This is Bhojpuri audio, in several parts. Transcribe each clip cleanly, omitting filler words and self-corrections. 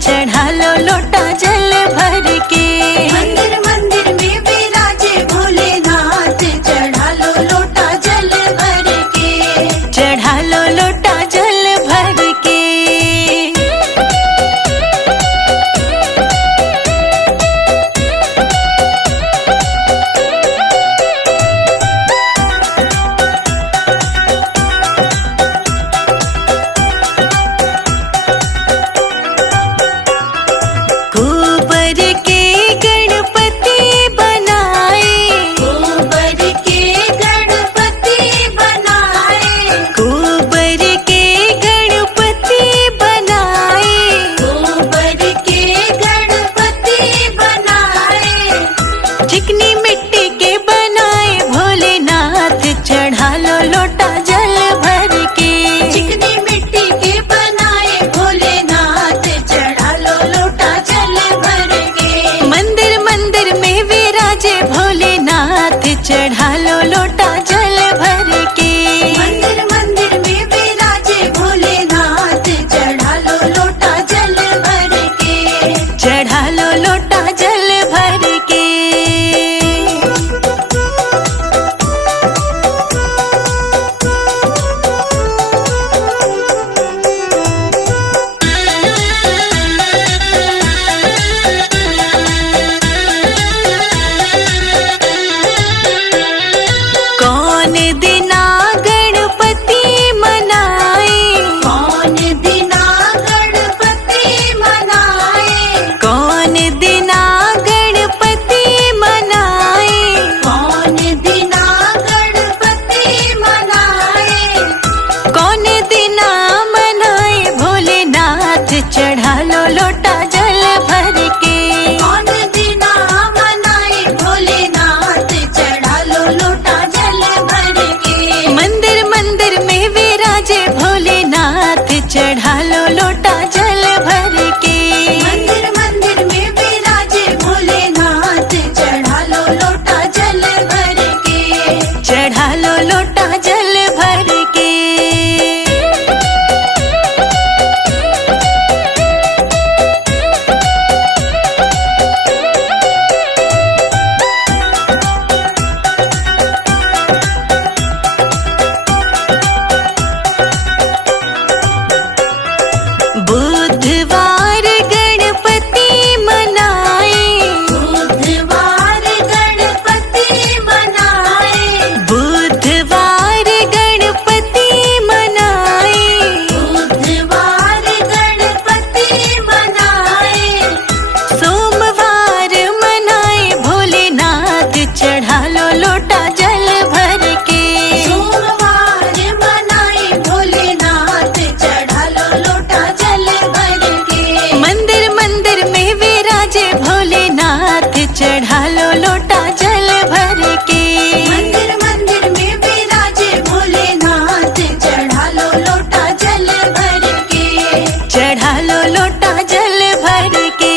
चढ़ा लो लोटा जल भर के। मंदिर मंदिर में विराजे भोलेनाथ, चढ़ा लो लोटा जल भर के। चढ़ा लो लोटा जल भर के। गोबर के गणपति बनाए, गोबर के गणपति बनाए, गोबर के गणपति बनाए। गोबर के गणपति बनाए। चिकनी मिट्टी के बनाए भोलेनाथ, चढ़ा लो लोटा जल भर के। चिकनी मिट्टी के बनाए भोलेनाथ, चढ़ा लो लोटा जल भर के। मंदिर मंदिर में विराजे भोलेनाथ, चढ़ा लो लोटा जल भर के। मंदिर मंदिर में विराजे भोलेनाथ, चढ़ा लो लोटा जल भर के। चढ़ा लो लोटा जल भर के। कौन दिना गणपति मनाए, कौन दिना गणपति मनाए, कौन दिना गणपति मनाए। कौन दिना गणपति मनाए। कौन दिना मनाए भोलेनाथ, चढ़ा लो लोटा जल भर के। कौन दिना मनाए भोलेनाथ, चढ़ा लो लोटा जल भर के। मंदिर मंदिर में विराजे भोलेनाथ, चढ़ा लो लोटा जल भर के। मंदिर मंदिर में विराजे भोलेनाथ, चढ़ा लो लोटा जल भर के। चढ़ा लो लोटा जल भर के। बुधवार गणपति मनाए, बुधवार गणपति मनाए, बुधवार गणपति मनाए। बुधवार गणपति मनाए। सोमवार मनाए भोलेनाथ, चढ़ा लो लोटा जल भर के। सोमवार मनाए भोलेनाथ, चढ़ा लो लोटा जल भर के। मंदिर मंदिर में विराजे भोलेनाथ, चढ़ा लो लोटा जल भर के। मंदिर मंदिर में विराजे भोलेनाथ, चढ़ा लो लोटा जल भर के। चढ़ा लो लोटा जल भर के।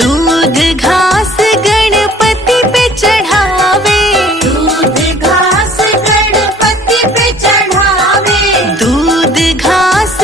दूध घास गणपति पे चढ़ावे, दूध घास गणपति पे चढ़ावे, दूध घास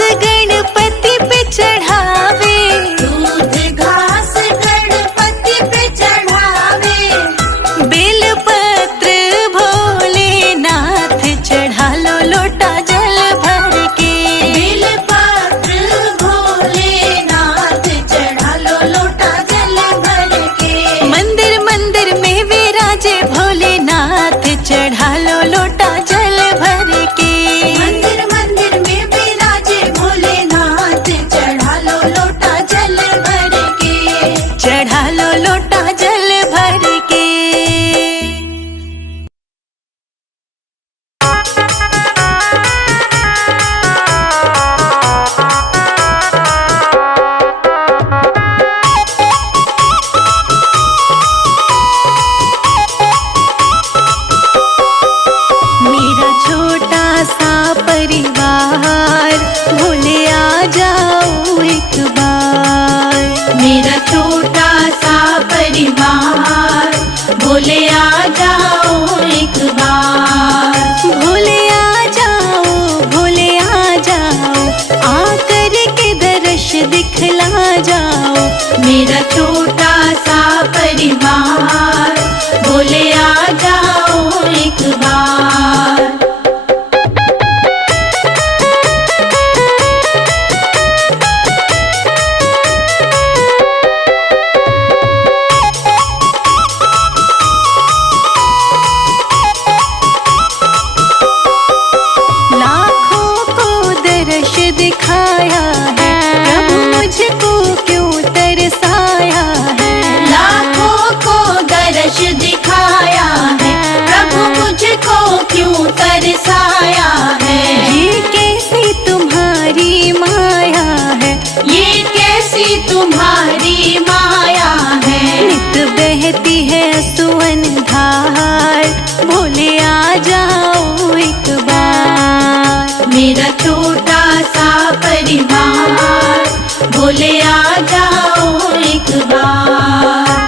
दिखाया है, प्रभु मुझको क्यों तरसाया है। लाखों को दर्श दिखाया है, प्रभु मुझको क्यों तरसाया है। ये कैसी तुम्हारी माया है, ये कैसी तुम्हारी माया है। नित बहती है सुवन धार, भोले आ जाओ एक बार। मेरा छोटा सा परिवार, भोले आ जाओ एक बार।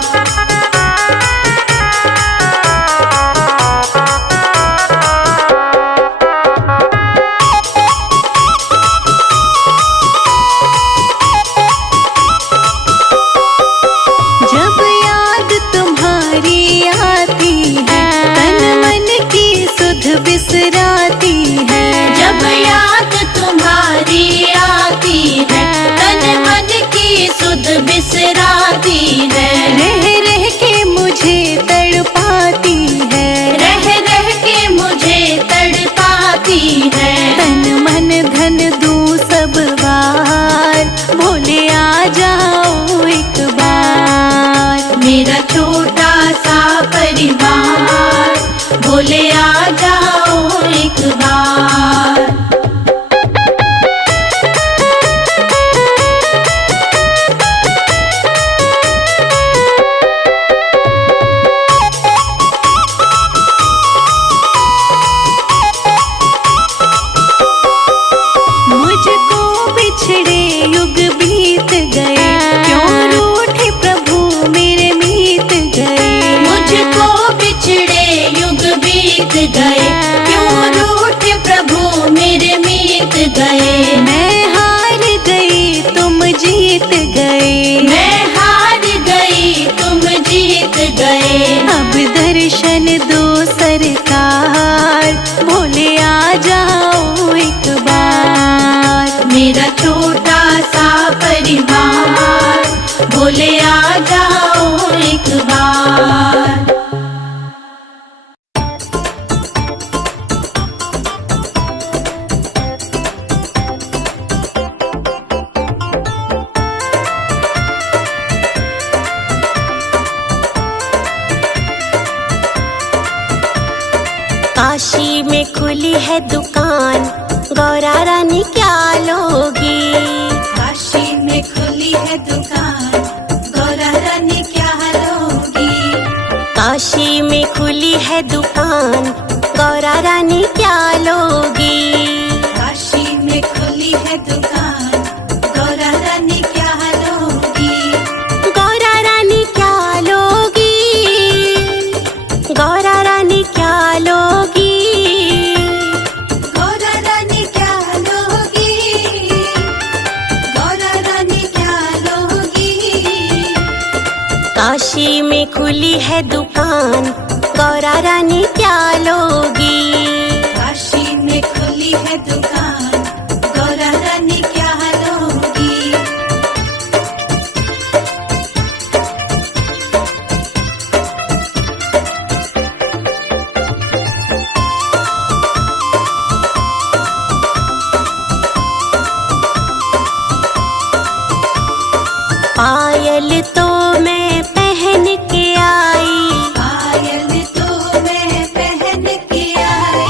जब याद तुम्हारी आती है, तन मन की सुध बिसराती है। जब याद तुम्हारी आती है, तन मन की सुध बिसराती है। रह रह के मुझे तड़पाती है, रह रह के मुझे तड़पाती है। तन मन धन दूं सब बार, भोले आ जाओ एक बार। मेरा छोटा सा परिवार, भोले आ जाओ एक बार। मुझको बिछड़े युग बीत गए, क्यों रूठे प्रभु मेरे मीत गए। मुझको बिछड़े युग बीत गए, क्यों रूठे प्रभु मेरे मीत गए। मैं हार गई तुम जीत गए, मैं हार गई तुम जीत गए। अब दर्शन दो सरकार, भोले आ जाओ एक बार। मेरा छोटा सा परिवार, भोले आ जाओ एक बार। काशी में खुली है दुकान, गौरा रानी क्या लोगी। काशी में खुली है दुकान, गौरा रानी क्या लोगी। काशी में खुली है दुकान, गौरा रानी क्या लोगी। काशी में खुली है दुकान, गौरा रानी क्या लोगी। गौरा रानी क्या लोगी, गौरा रानी क्या लोगी। गौरा रानी क्या लोगी, गौरा रानी क्या लोगी। काशी में खुली है दुकान, गौरा रानी क्या लोगी। काशी में खुली है दुकान, गौरा रानी क्या लोगी। पायल तो मैं पहन के आई, पायल तो मैं पहन के आई।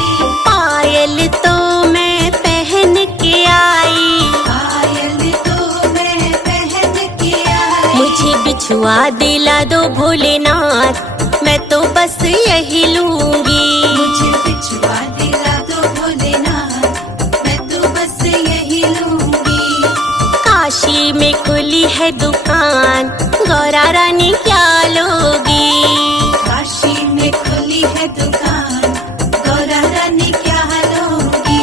पायल तो मैं पहन के आई। पायल तो मैं पहन के आई। मुझे बिछुआ दिला दो भोलेनाथ, मैं तो बस यही लूंगी। मुझे बिछुआ दिला दो भोलेनाथ, मैं तो बस यही लूंगी। काशी में खुली है दुकान, गौरा रानी क्या लोगी। काशी में खुली है दुकान, गौरा रानी क्या लोगी।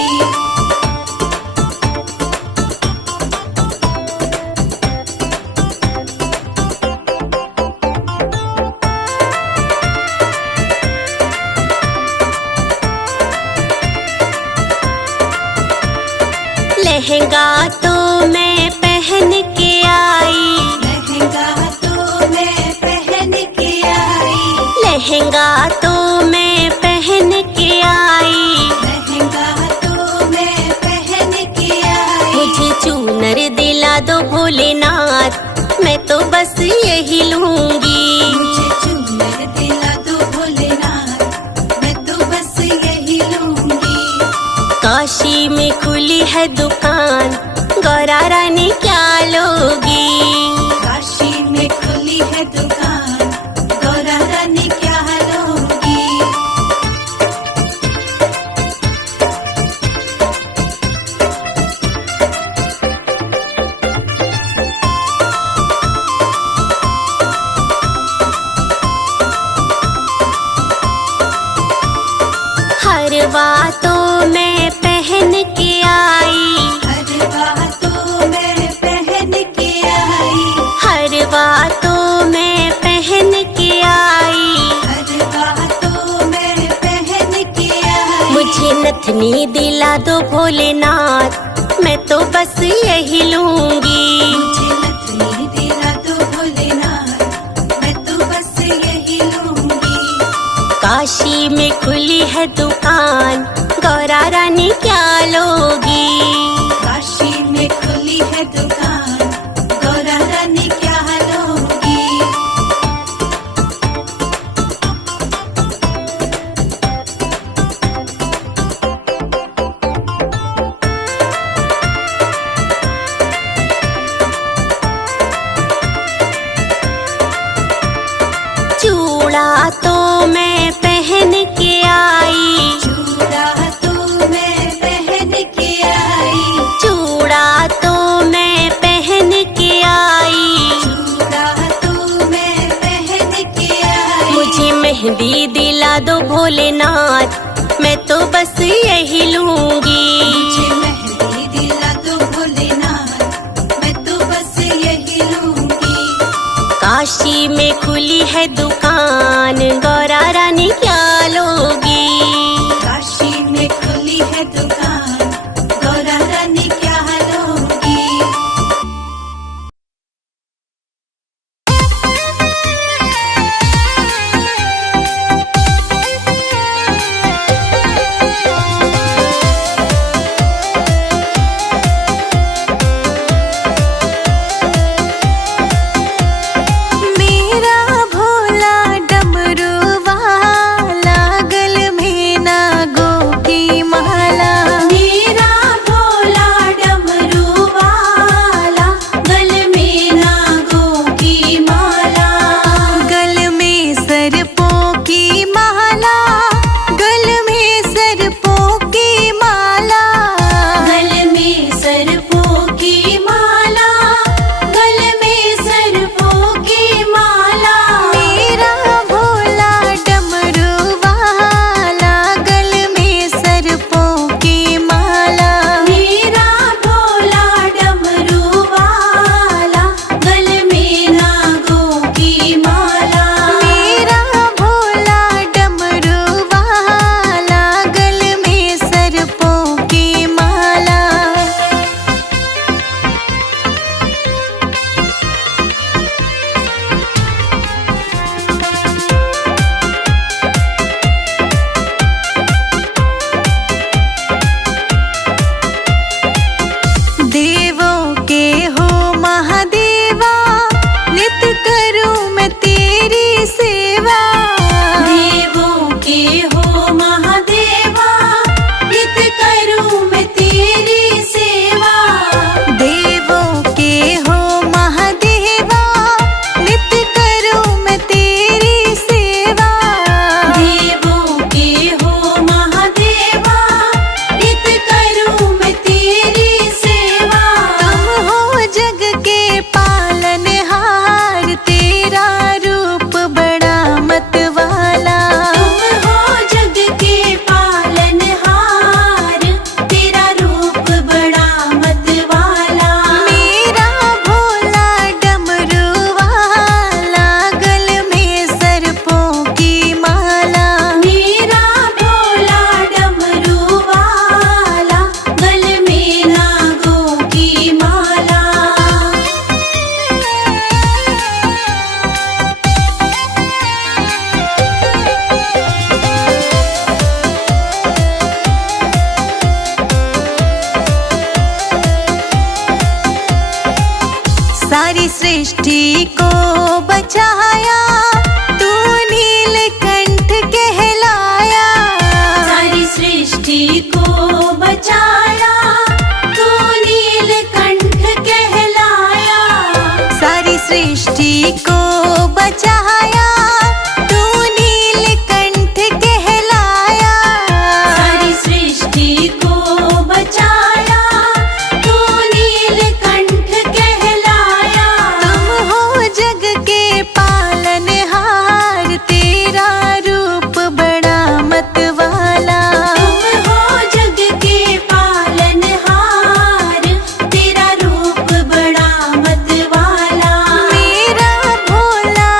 लहंगा तो मैं पहन के आई। लहंगा तो मैं पहन के आई। लहंगा तो मैं पहन के आई। लहंगा तो मैं पहन के आई। चूनर दिला दो भोलेनाथ, मैं तो बस यही लूंगी। मुझे चूनर दिला दो भोलेनाथ, मैं तो बस यही लूंगी। काशी में खुली है दुकान, गौरा रानी क्या लोगी? काशी में खुली है दुकान, गौरा रानी क्या लोगी? हर बातों में पहन के आई, हर बातों में पहन के आई, हर बातों में पहन के आई। हर बातों में पहन के आई। मुझे नथनी दिला दो भोलेनाथ, मैं तो बस यही लूंगी। मुझे नथनी दिला दो भोलेनाथ, मैं तो बस यही लूंगी। काशी में खुली है दुकान, गौरा रानी क्या लोगी? काशी में खुली है दुकान, गौरा रानी क्या लोगी? चूड़ा तो मैं पहन के आई, चूड़ा तो मैं पहन के आई, चूड़ा तो मैं पहन के आई। चूड़ा तो मैं पहन के आई। मुझे मेहंदी दिला दो भोलेनाथ, मैं तो बस यही लूंगी। मुझे मेहंदी दिला दो भोलेनाथ, मैं तो बस यही लूंगी। काशी में खुली है दुकान, गौरा रानी क्या लोगी? काशी में खुली है दुकान, गौरा रानी क्या लोगी? मेरा भोला डमरू वाला, गल में नागो की माला। मेरा भोला डमरू वाला, गल में नागों की माला। गल में सरपों की माला, गल में सरपों की माला। गल में सरपों की माला, गल में सरपों की माला। मेरा भोला डमरू वाला, गल में सरपों की माला। मेरा भोला डमरू वाला, गल में नागों की माला। मेरा भोला डमरू वाला, गल में सरपों की माला। सृष्टि को बचाया, तू नीलकंठ कहलाया। सारी सृष्टि को बचाया, तू नीलकंठ कहलाया। सारी सृष्टि को बचाया, तू नीलकंठ कहलाया। सारी सृष्टि को बचाया, तू नीलकंठ कहलाया। तुम हो जग के पालनहार, तेरा रूप बड़ा मतवाला। तुम हो जग के पालनहार, तेरा रूप बड़ा मतवाला। मेरा भोला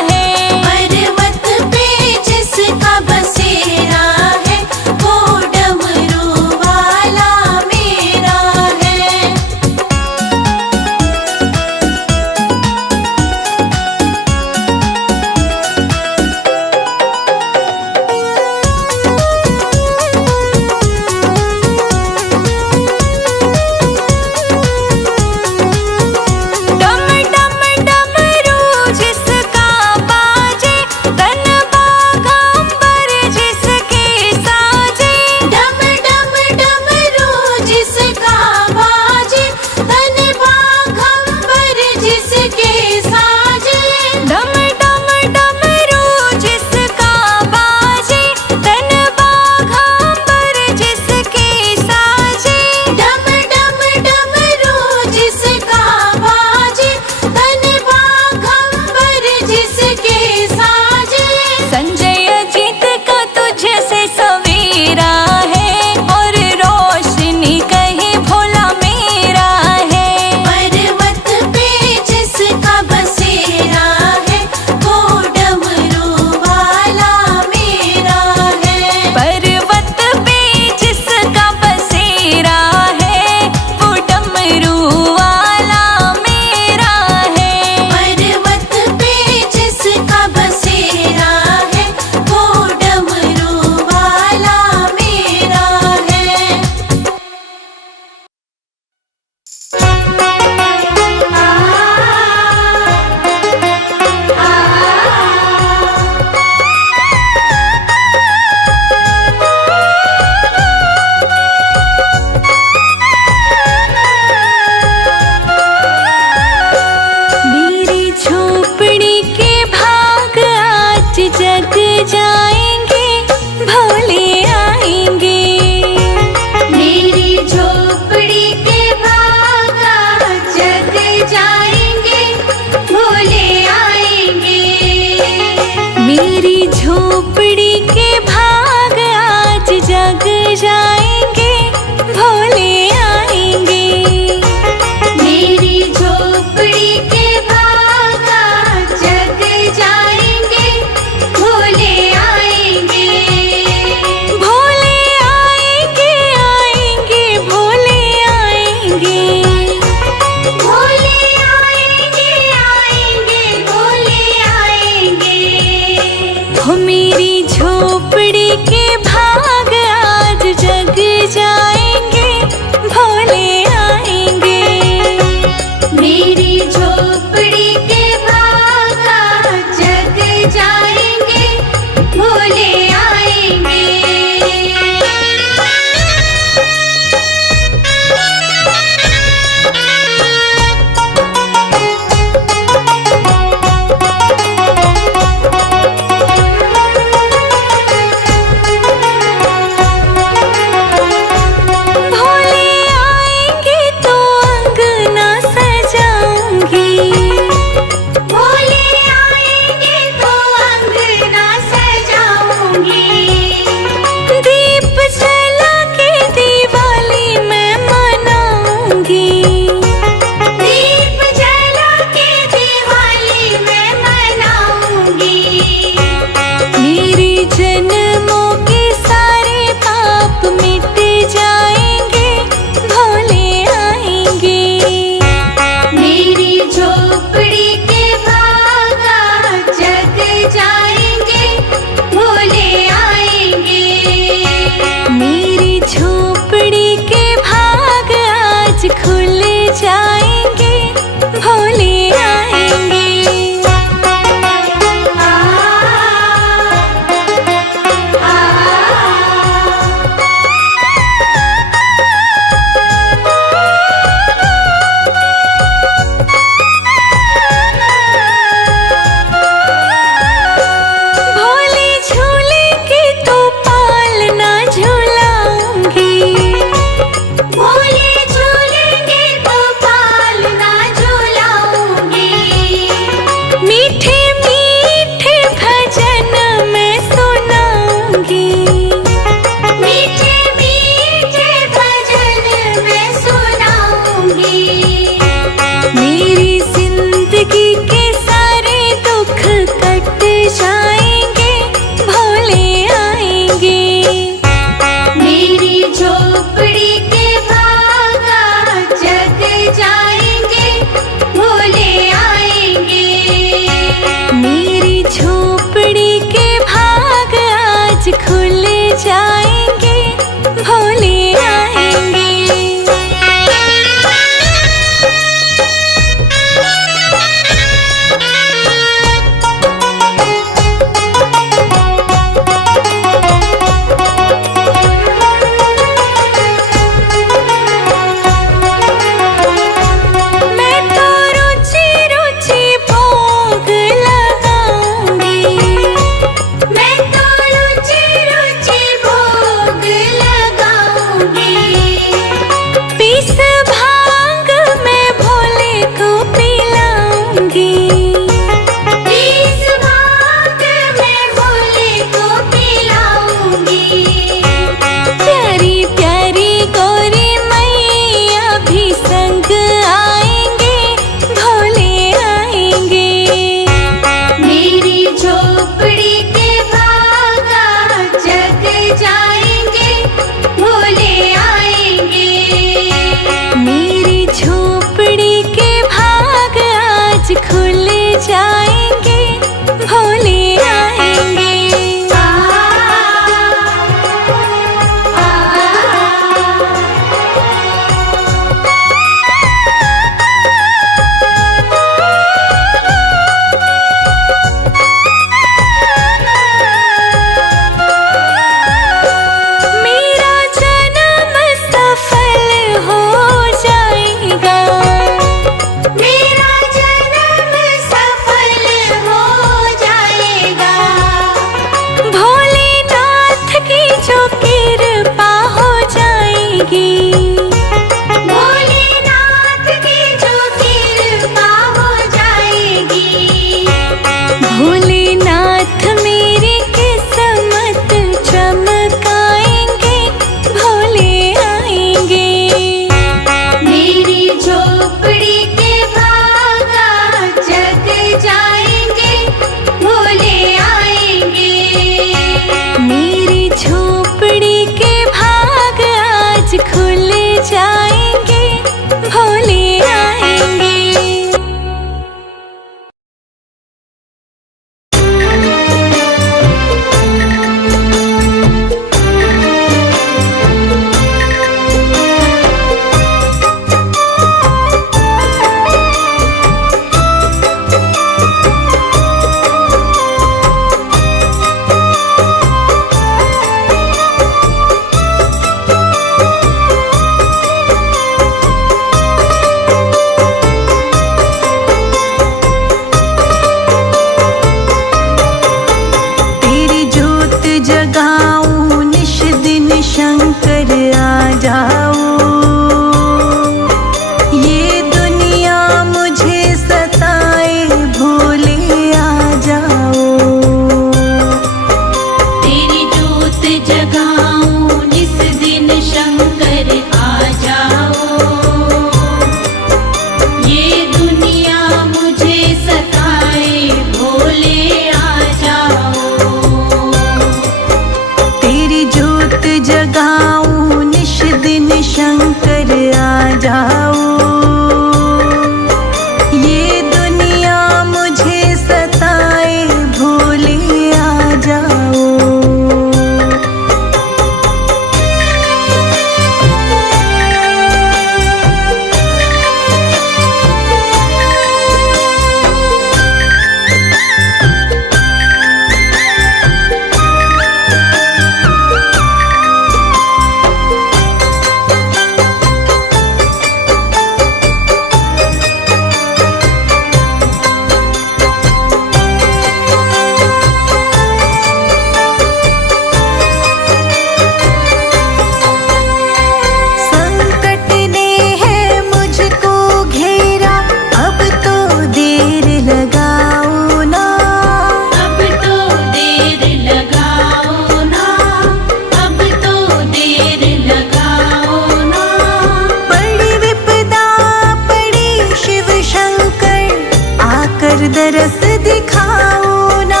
तरस दिखाओ ना,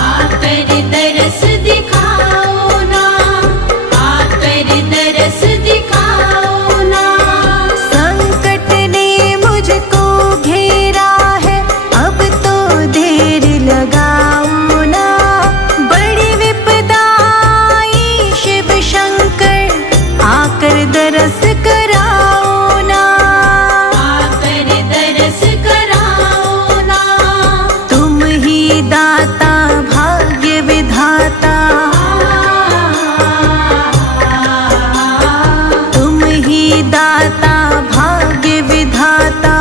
आकर तरस दिखाओ ना, आकर तरस दिखाओ ना। संकट ने मुझको घेरा है, अब तो देर लगाओ ना। बड़ी विपदा आई शिव शंकर, आकर दरस कराओ ना, आकर तरस कराओ ना। तुम ही दाता भाग्य विधाता, तुम ही दाता भाग्य विधाता,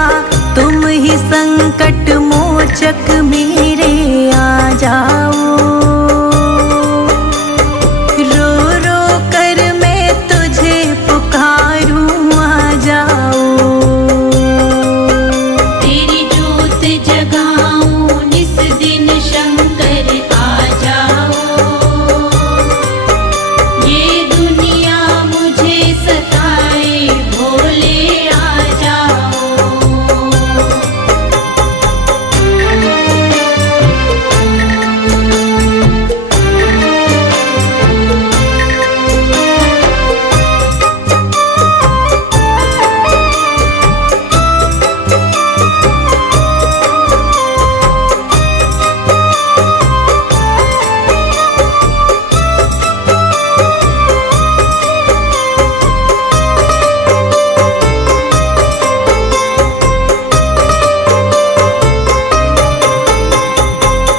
तुम ही संकट मोचक मेरे आ जाओ। रो रो कर मैं तुझे पुकारूं, आ जाओ। तेरी जोत जगाऊं निस दिन शंकर आ जाओ। ये दुनिया मुझे सताए भोले आ जाओ।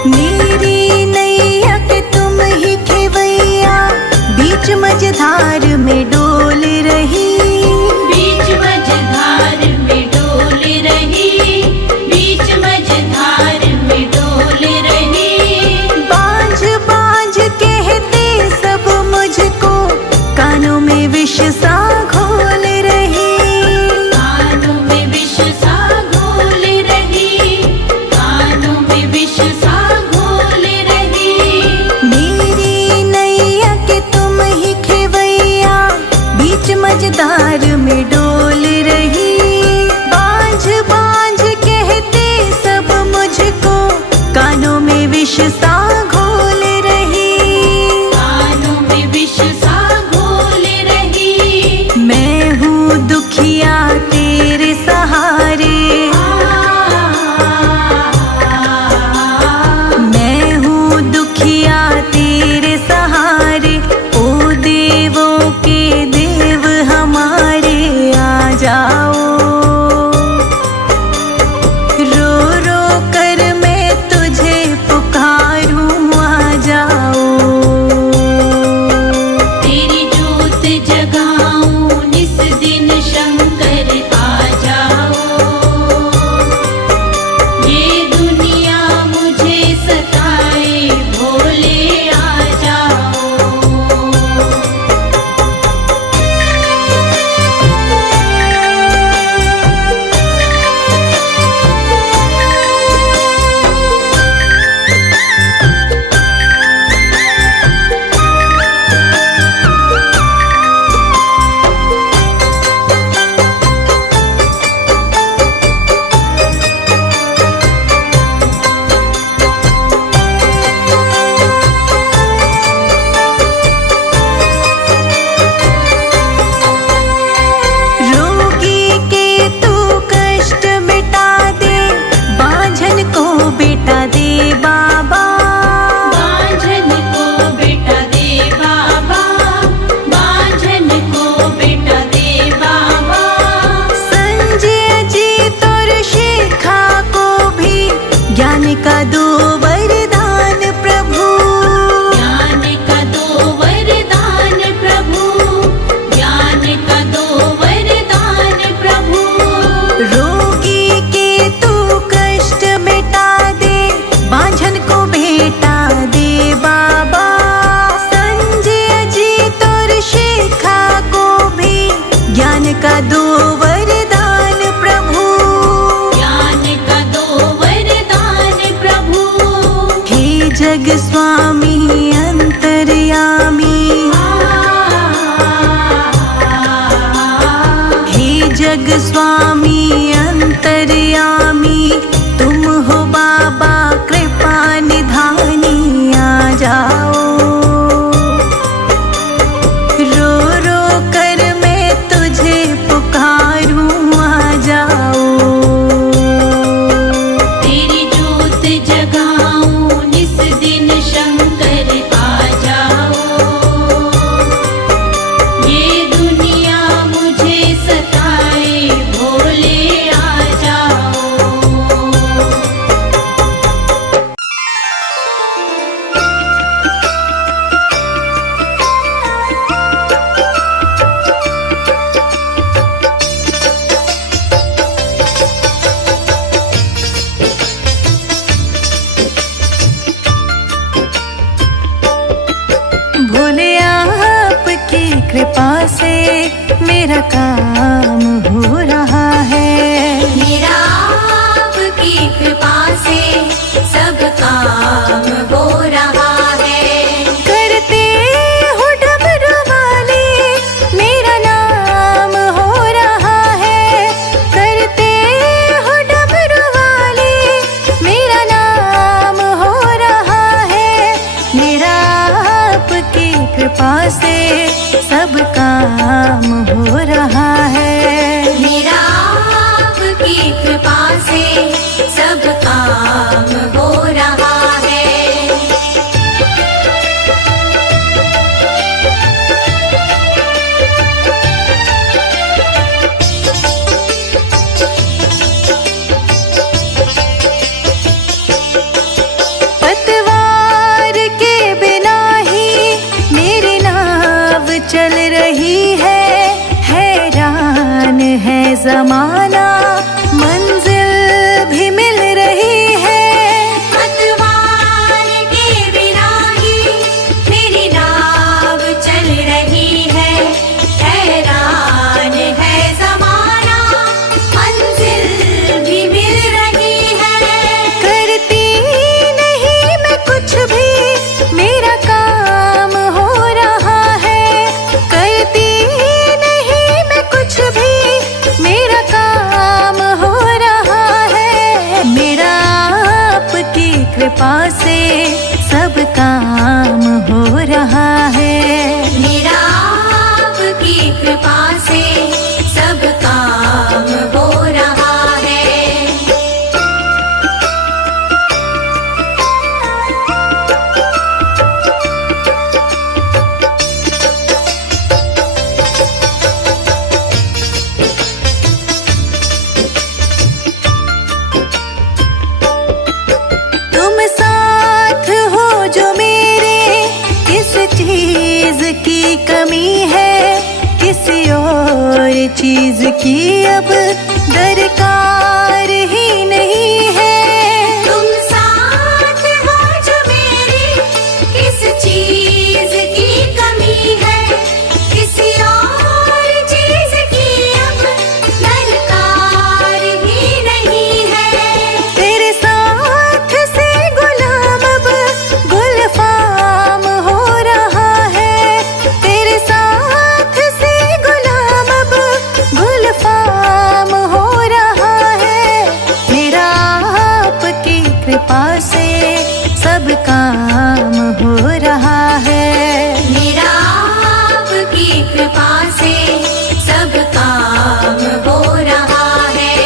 मेरी नैया के तुम ही खेवैया, बीच मझधार में डोल रही। बीच मझधार में डोल रही, बीच मझधार में डोल रही। बांझ बांझ कहते सब मुझको, कानों में विष सा घोल रही। कानों में विष सा घोल रही, कानों में विष सा घोल रही। मेरी नैया के तुम ही खेवैया, बीच मझधार में डोल रही। बांझ बांझ कहते सब मुझको, कानों में विष सा घोल रही। कानों में विष सा घोल रही। मैं हूँ दुखिया तेरे सहारे, मैं हूँ दुखिया तेरे सहारे। ओ देवों के देव हमारे आ जाओ। रो रो कर मैं तुझे पुकारूं, आ जाओ। तेरी जोत जगाऊं निस दिन शंकर आ जाओ। ये दुनिया मुझे सताए भोले आ जाओ। रोगी के तू कष्ट मिटा दे, बांझन को बेटा दे बाबा। बांझन को बेटा दे बाबा, बांझन को बेटा दे बाबा। संजय जी तोर शिखा को भी ज्ञान का दो वरदान प्रभु। ज्ञान का दो वरदान प्रभु, ज्ञान का दो वरदान प्रभु। रोगी के तू कष्ट मिटा दे, बांझन को बेटा दे बाबा। संजय जी तोर शिखा को भी ज्ञान का दो वरदान प्रभु। ज्ञान का दो वरदान प्रभु। हे जग स्वामी अंतर्यामी, हे जग स्वामी अंतर्यामी, तुम हो मेरा काम हो रहा है। मेरा आपकी कृपा से सब काम हो रहा है। करते हो डमरू वाले मेरा नाम हो रहा है। करते हो डमरू वाले मेरा नाम हो रहा है। मेरा आपकी कृपा से सब काम हो रहा है। मेरा आपकी कृपा से सब काम हो रहा है। पतवार के बिना ही मेरी नाव चल रही है। हैरान है जमाना मंजिल भी मिल रही है। पतवार के बिना ही मेरी नाव चल रही है। हैरान है ज़माना मंजिल भी मिल रही है। करती नहीं मैं कुछ भी मेरा काम हो रहा है। करती नहीं मैं कुछ भी मेरा काम हो रहा है। मेरा आपकी कृपा से सब काम हो रहा है। मेरा आपकी कृपा से सब काम हो रहा है। तुम साथ हो जो मेरे, किस चीज की कमी है। किसी और चीज की अब दरकार ही नहीं है। तुम साथ हो जो मेरे, किस चीज की कमी है। किसी और चीज की अब दरकार ही नहीं है। तेरे साथ से गुलाम अब गुलफाम हो रहा है। तेरे साथ से गुलाम अब गुलफाम हो रहा है। मेरा आपकी कृपा से सब काम हो रहा है। मेरा आपकी कृपा से सब काम हो रहा है।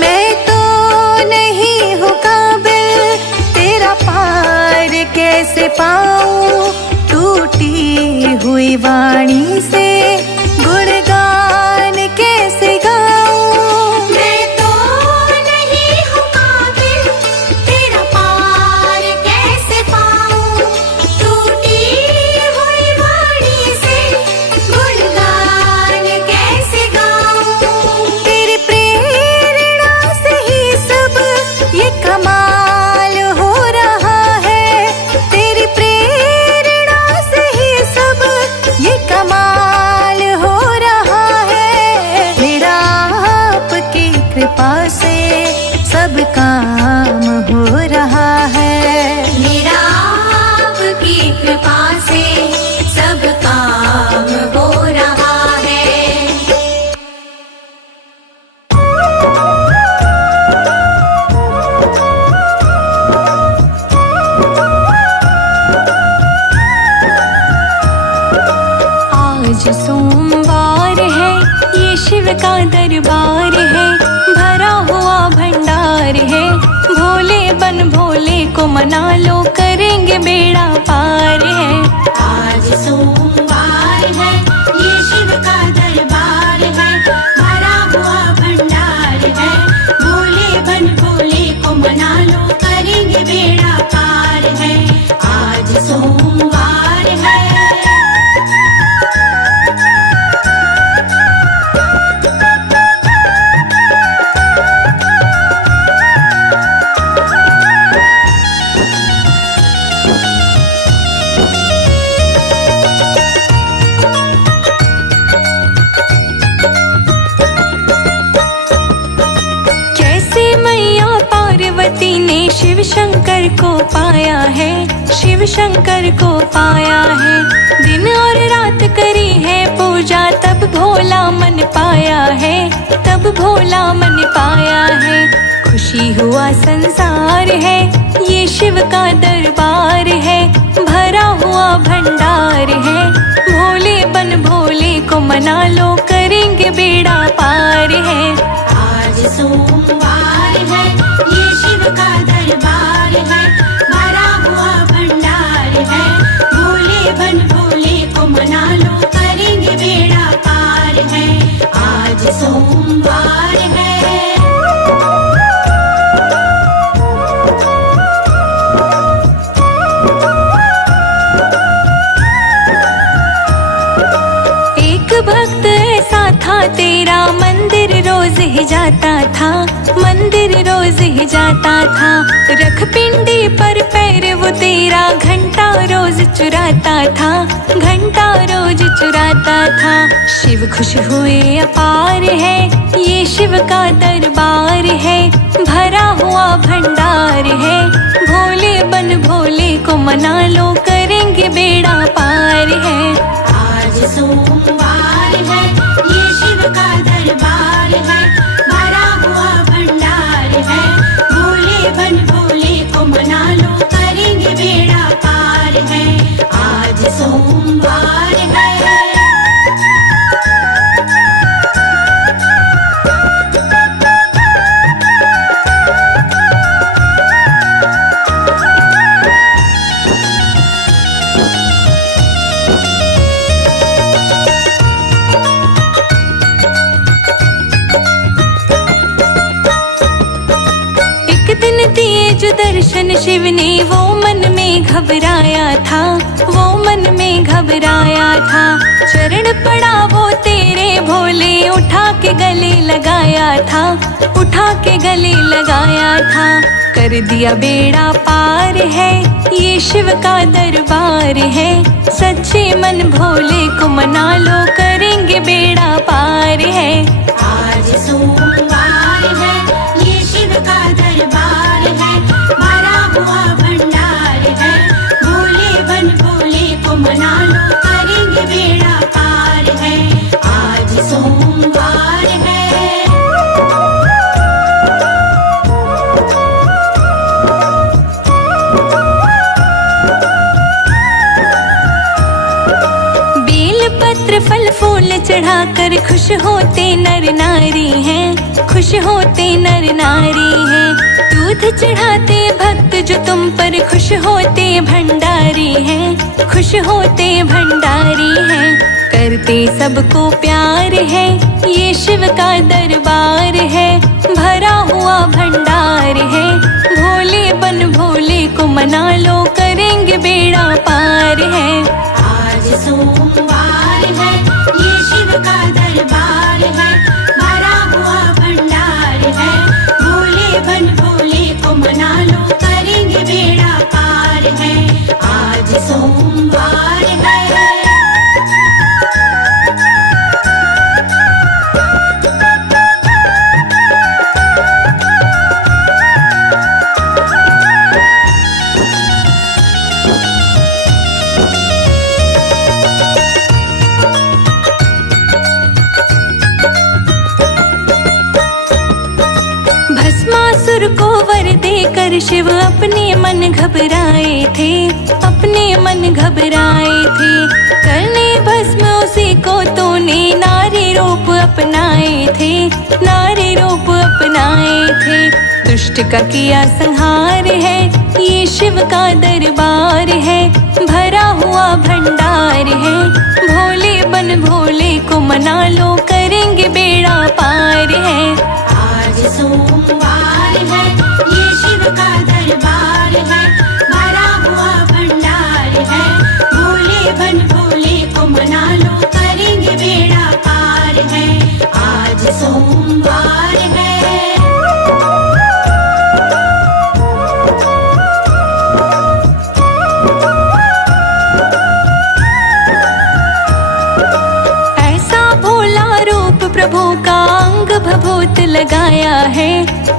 मैं तो नहीं हूँ काबिल तेरा पार कैसे पाऊँ। टूटी हुई वाणी से गुणगान कैसे गाऊँ। मैं तो नहीं हूँ काबिल तेरा पार कैसे पाऊँ। टूटी हुई वाणी से गुणगान कैसे गाऊँ। तेरी प्रेरणा से ही सब ये कमाल हो रहा है। तेरी प्रेरणा से ही सब ये कमाल हो रहा है। मेरा आपकी कृपा से सब काम हो रहा है। मेरा आपकी कृपा से सब काम हो रहा है। आज सोमवार है, ये शिव का दरबार है। भरा हुआ भंडार है, भोले बन भोले को मना लो, करेंगे बेड़ा पार है। आज सोमवार है, ये शिव का दरबार है। भरा हुआ भंडार है, भोले बन भोले को मना लो, करेंगे बेड़ा पार है। आज सोमवार है। शिव शंकर को पाया है, शिव शंकर को पाया है। दिन और रात करी है पूजा, तब भोला मन पाया है, तब भोला मन पाया है। खुशी हुआ संसार है, ये शिव का दरबार है, भरा हुआ भंडार है। भोले बन भोले को मना लो, करेंगे बेड़ा पार है। आज सोमवार है, ये शिव का दरबार है, भरा हुआ भंडार है। भोले बन भोले को मना लो, करेंगे बेड़ा पार है। आज सोमवार है। भक्त ऐसा था तेरा, मंदिर रोज ही जाता था, मंदिर रोज ही जाता था। रख पिंडी पर पैर वो तेरा, घंटा रोज चुराता था, घंटा रोज चुराता था। शिव खुश हुए अपार है, ये शिव का दरबार है, भरा हुआ भंडार है। भोले बन भोले को मना लो, करेंगे बेड़ा पार है। आज सोमवार है, ये शिव का दरबार है, भरा हुआ भंडार है। भोले बन भोले को मना लो, करेंगे बेड़ा पार है। आज सोमवार है। जो दर्शन शिव ने वो मन में घबराया था, वो मन में घबराया था। चरण पड़ा वो तेरे भोले, उठा के गले लगाया था, उठा के गले लगाया था। कर दिया बेड़ा पार है, ये शिव का दरबार है। सच्चे मन भोले को मना लो, करेंगे बेड़ा पार है। आज सोमवार है, ये शिव का दरबार है, भरा हुआ भंडार है। भोले बन भोले को मना लो, करेंगे बेड़ा पार है। आज सोमवार है। बेलपत्र फल फूल चढ़ाकर खुश होते नर नारी हैं, खुश होते नर नारी हैं। दूध चढ़ाते भक्त जो तुम पर, खुश होते भंडारी हैं, खुश होते भंडारी हैं। करते सबको प्यार है, ये शिव का दरबार है, भरा हुआ भंडार है। भोले बन भोले को मना लो, करेंगे बेड़ा पार है। आज सोमवार है, ये शिव का दरबार है, भरा हुआ भंडार है। भोले बन भोले को मना लो, करेंगे बेड़ा पार है। आज सोमवार है। भस्मासुर को वर देकर शिव अपने मन घबराए थे, अपने मन घबराए थे। करने भस्म उसी को तूने नारी रूप अपनाए थे, नारी रूप अपनाए थे। दुष्ट का किया संहार है, ये शिव का दरबार है, भरा हुआ भंडार है। भोले बन भोले को मना लो, करेंगे बेड़ा पार है। आज सोमवार है, ये शिव का दरबार है, भरा हुआ भंडार है। भोले बन भोले को मना लो, करेंगे बेड़ा पार है। आज सोमवार है। ऐसा भोला रूप प्रभु का, अंग भभो भभूत लगाया है,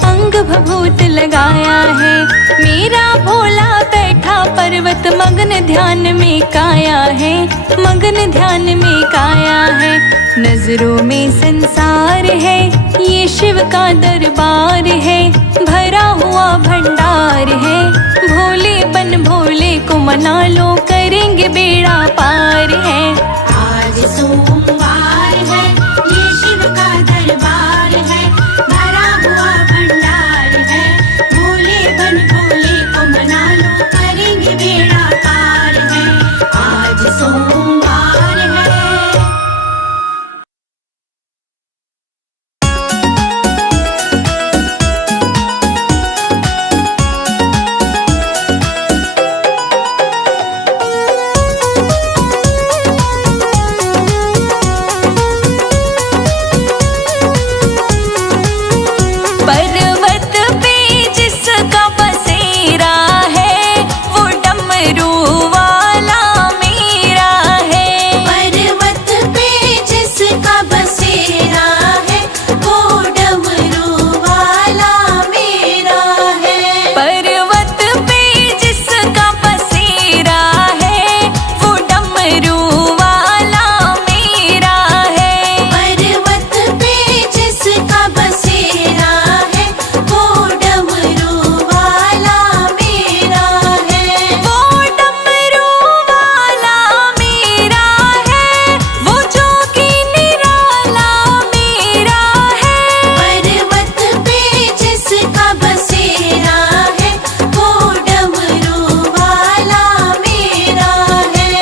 अंग भभूत लगाया है। मेरा भोला बैठा पर्वत मगन ध्यान में काया है, मगन ध्यान में काया है। नजरों में संसार है, ये शिव का दरबार है, भरा हुआ भंडार है। भोले बन भोले को मना लो, करेंगे बेड़ा पार है। आज सोमवार है, ये शिव का दरबार है, भरा हुआ भंडार है। भोले बन भोले को मना लो, करेंगे बेड़ा पार है। आज सोमवार है। पर्वत पे जिसका बसेरा है, वो डमरू वाला मेरा है। पर्वत पे जिसका बसेरा है, वो डमरू वाला मेरा है। पर्वत पे जिसका बसेरा है, वो डमरू वाला मेरा है। पर्वत पे जिसका बसेरा है, वो डमरू वाला मेरा है। वो डमरू वाला मेरा है, वो जोगी निराला मेरा है। पर्वत पे जिसका बसेरा है, वो डमरू वाला मेरा है।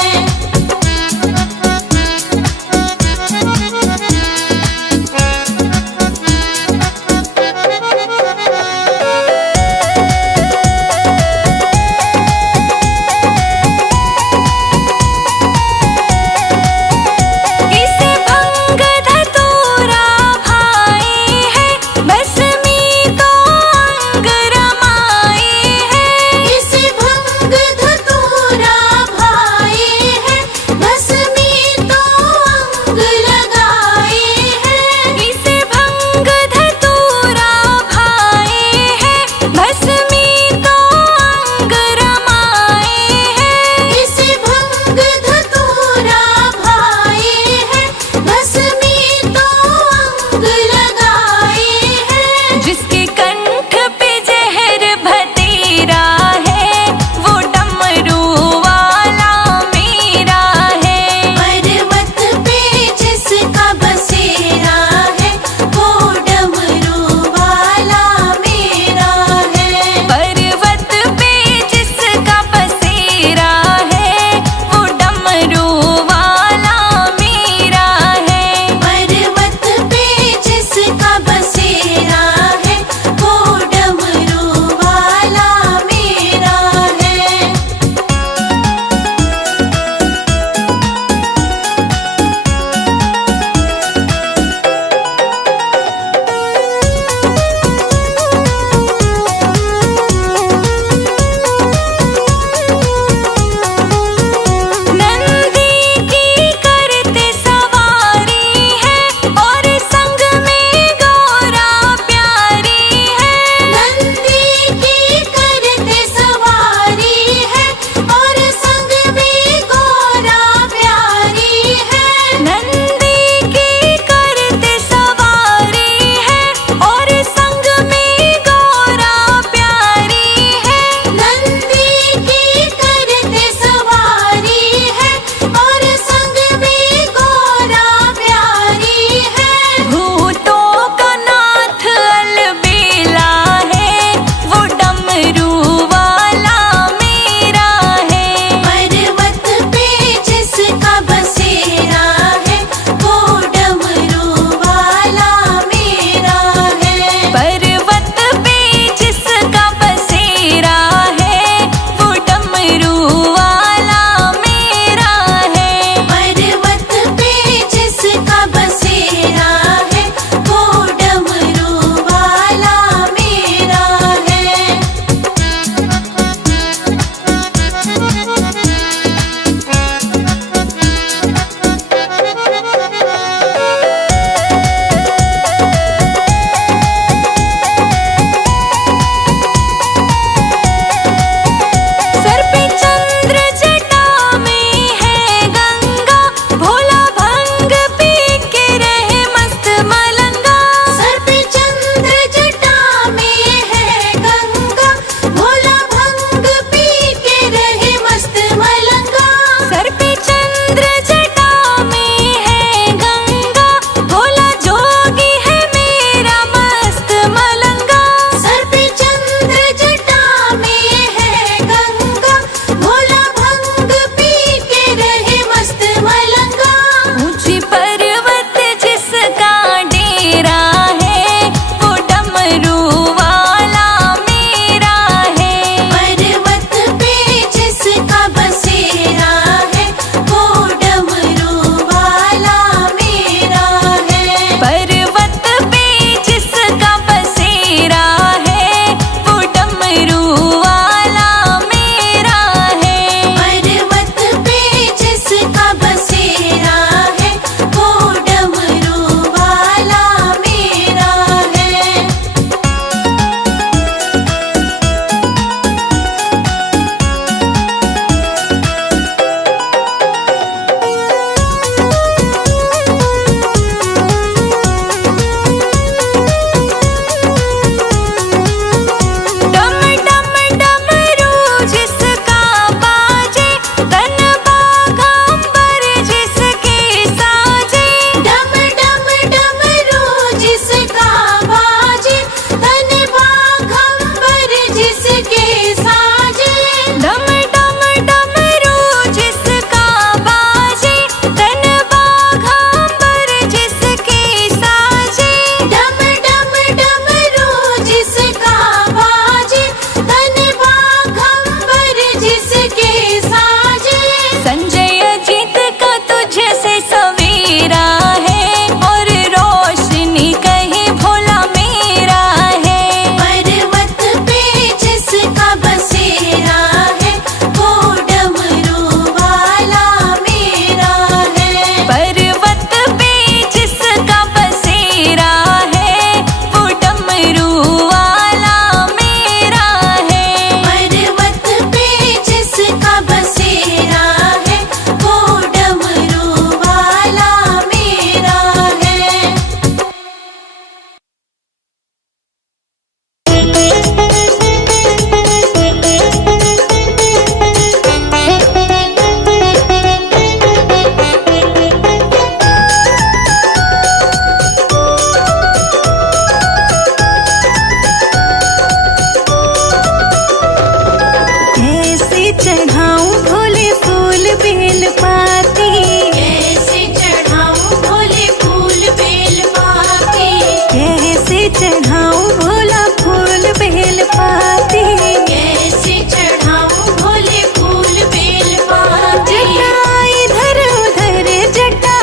चढ़ाऊं भोला फूल बेल पाती। कैसे चढ़ाऊं भोले फूल बेल पाती। जटा इधर उधर जटा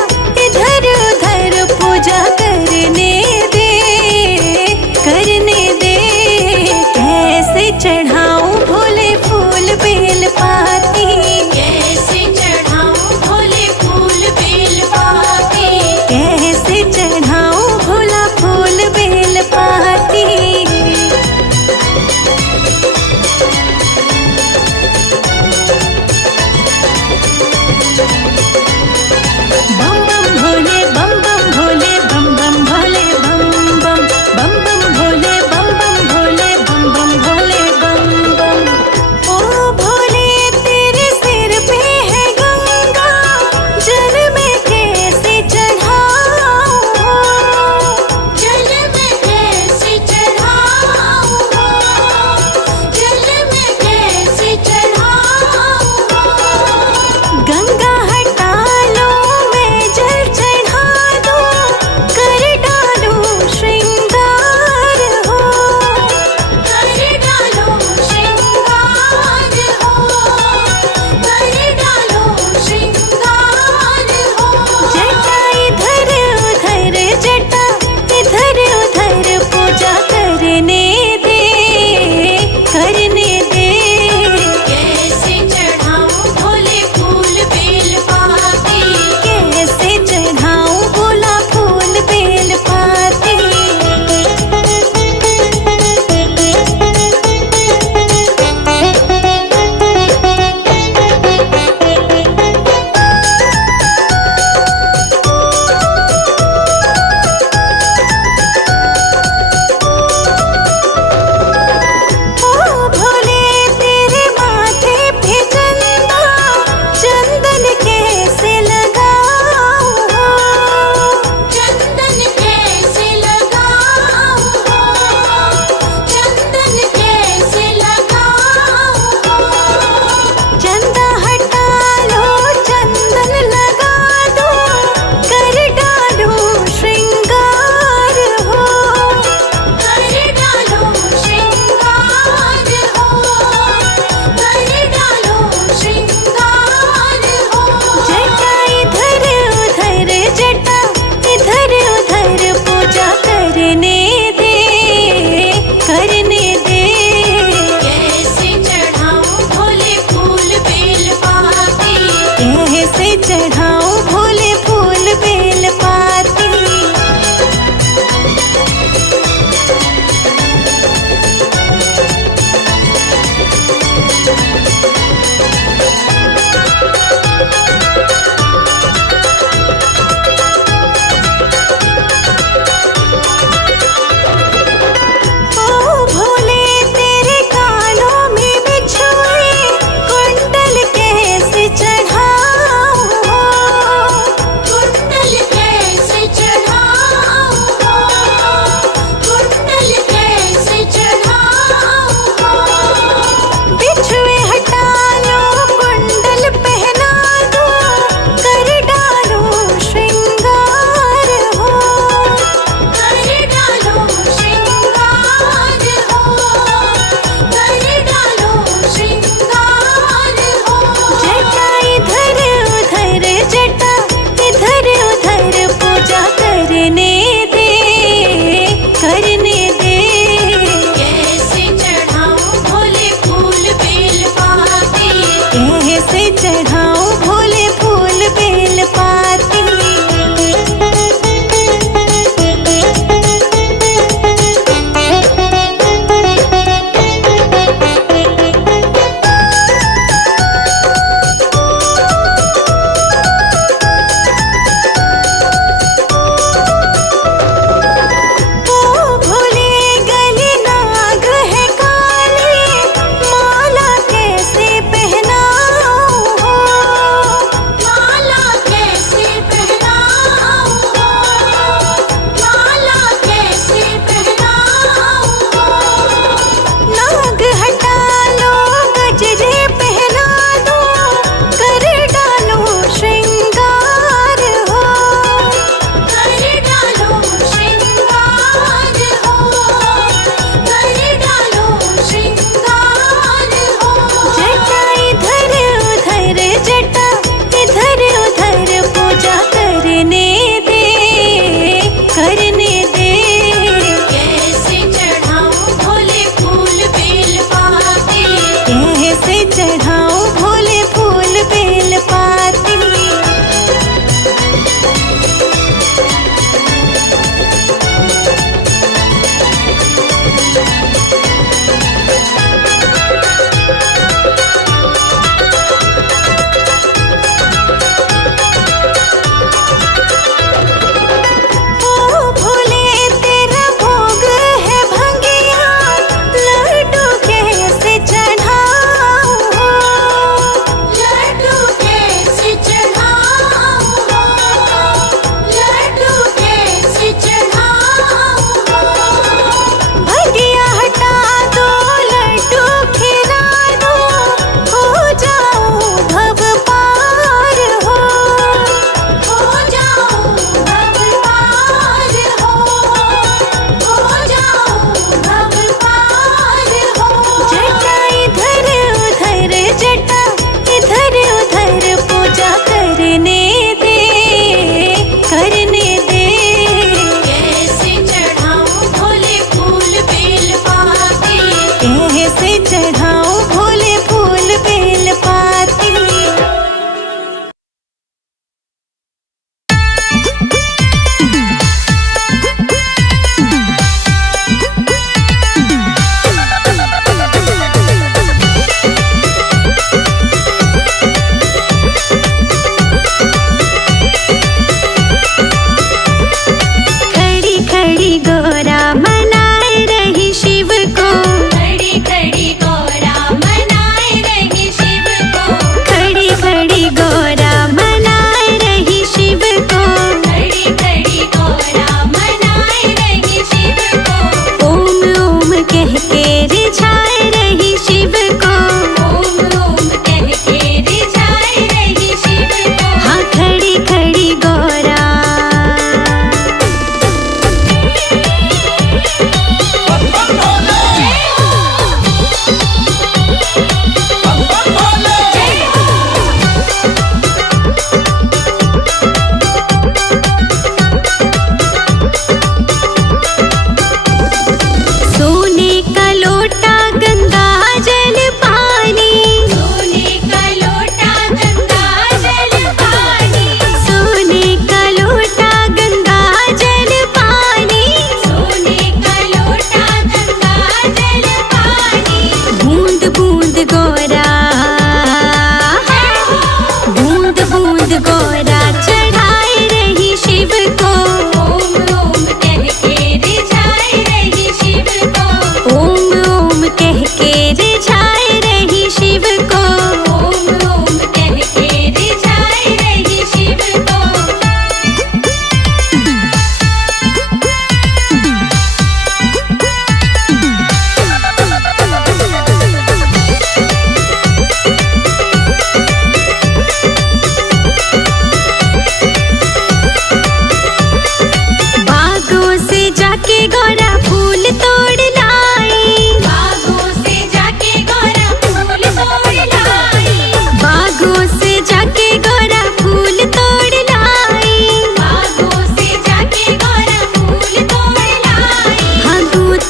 इधर उधर पूजा करने दे करने दे। कैसे चढ़ाऊं भोले फूल बेल पाती। कैसे चढ़ाऊं भोले फूल बेल पाती। कैसे चढ़ाऊं भोला फूल बेल पाती।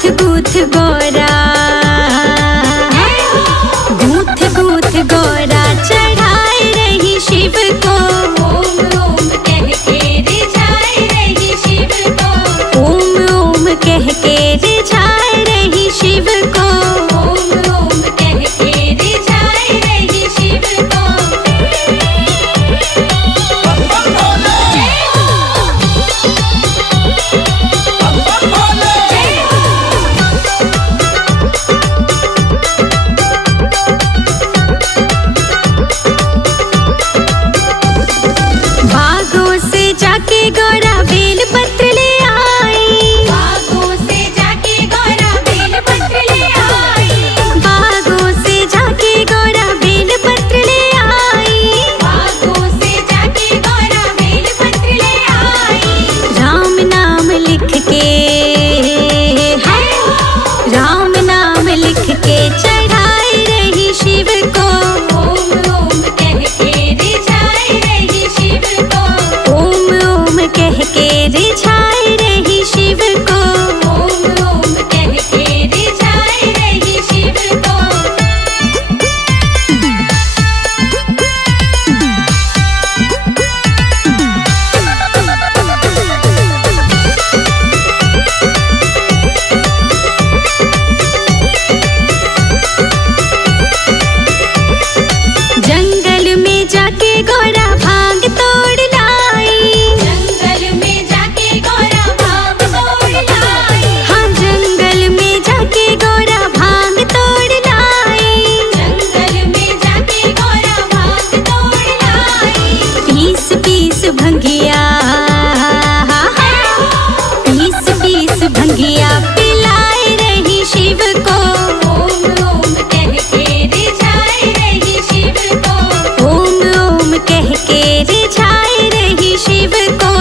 गूथ गौरा, गूथ गूथ गौरा चढ़ाए रही शिव को। ओम ओम कह के रिझाए रही शिव को। ओम ओम कह के रिझाए रही शिव को। ओम ओम कह के रिझाए रही शिव को। बागों से जाके गौरा बेल पत्र ले आई। बागों से जाके गौरा बेल पत्र ले आई। बागों से जाके गौरा बेल पत्र ले आई। बागों से जाके गौरा बेल पत्र ले आई। राम नाम लिख के, राम नाम लिख के चढ़ाए रही शिव को। ओम ओम कह के रिझाए रही शिव को। ओम ओम कह के रिझाए रही शिव को। ओम ओम कह के रिझाए रही शिव को। जंगल में जाके गौरा भांग तोड़ लाई। जंगल में जाके गौरा भांग तोड़ लाई। हाँ जंगल में जाके गौरा भांग तोड़ लाई। जंगल में जाके गौरा भांग तोड़ लाई। पीस पीस भंगिया, पीस पीस भंगिया पिलाए रही शिव को। ओम ओम कह के रिझाए रही शिव को। ओम ओम कह के रिझाए रही शिव को।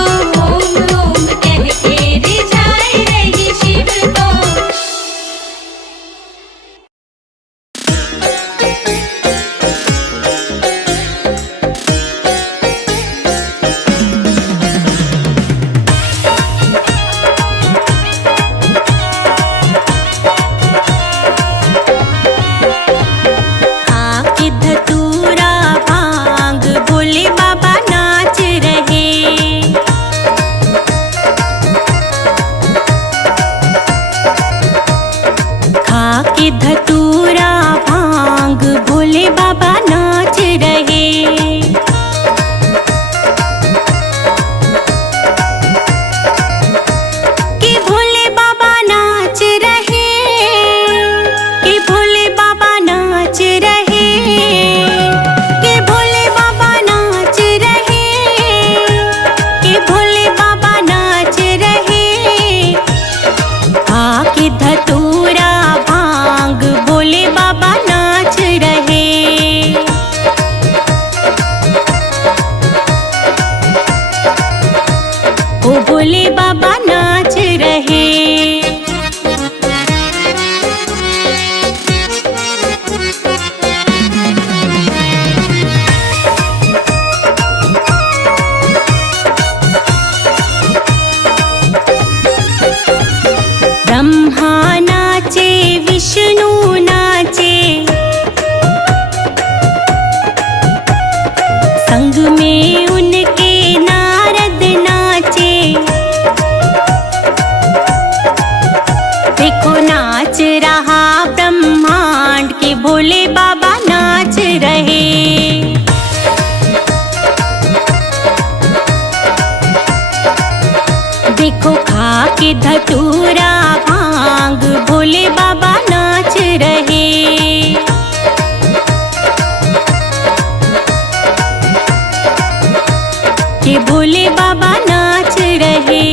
ओम ओम कह के रिझाए रही शिव को। आके धतूरा भांग भोले बाबा नाच रहे। खाके धतूरा भांग भोले बाबा नाच रहे। कि भोले बाबा नाच रहे, कि भोले बाबा नाच रहे, कि भोले बाबा नाच रहे, कि भोले बाबा नाच रहे। आके धतूरा भांग भोले बाबा नाच रहे। ओ भोले बाबा नाच रहे। ब्रह्मा नाचे विष्णु नाचे, संग में उनके नारद नाचे। देखो नाच रहा ब्रह्मांड के भोले बाबा नाच रहे। देखो खा के धतूरा भांग भोले बाबा नाच रहे। के भोले बाबा नाच रहे।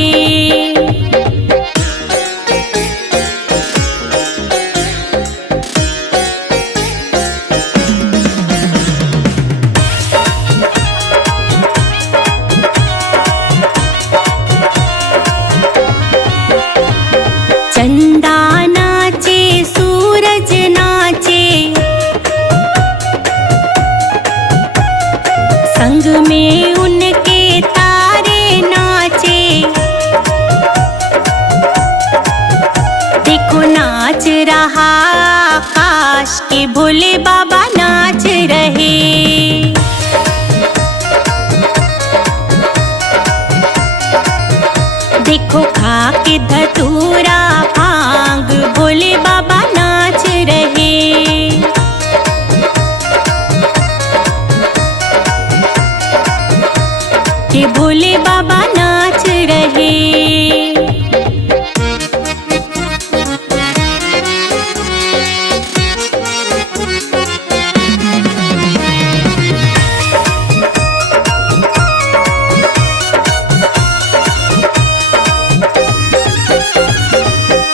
देखो नाच रहा आकाश के भोले बाबा नाच रहे। देखो खा के धतूरा भांग भोले बाबा नाच रहे। के भोले बाबा नाच रहे।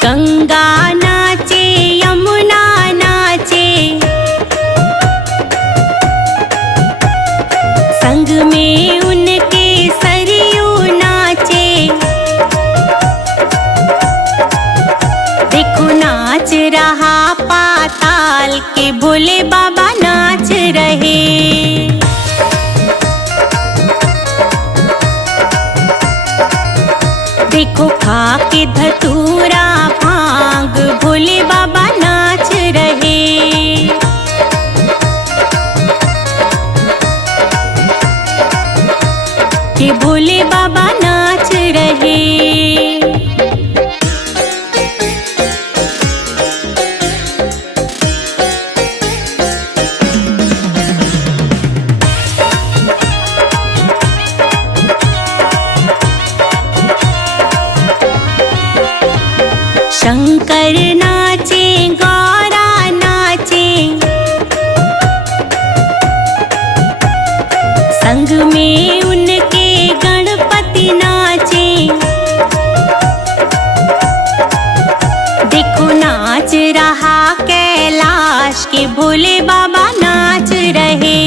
गंगा नाचे यमुना नाचे, संग में उनके सरयू नाचे। देखो नाच रहा पाताल के भोले बाबा नाच रहे। देखो खा के धतूरा भांग भोले बाबा नाच रहे। के भोले बाबा नाच रहे। शंकर नाचे गौरा नाचे, संग में उनके गणपति नाचे। देखो नाच रहा कैलाश के भोले बाबा नाच रहे।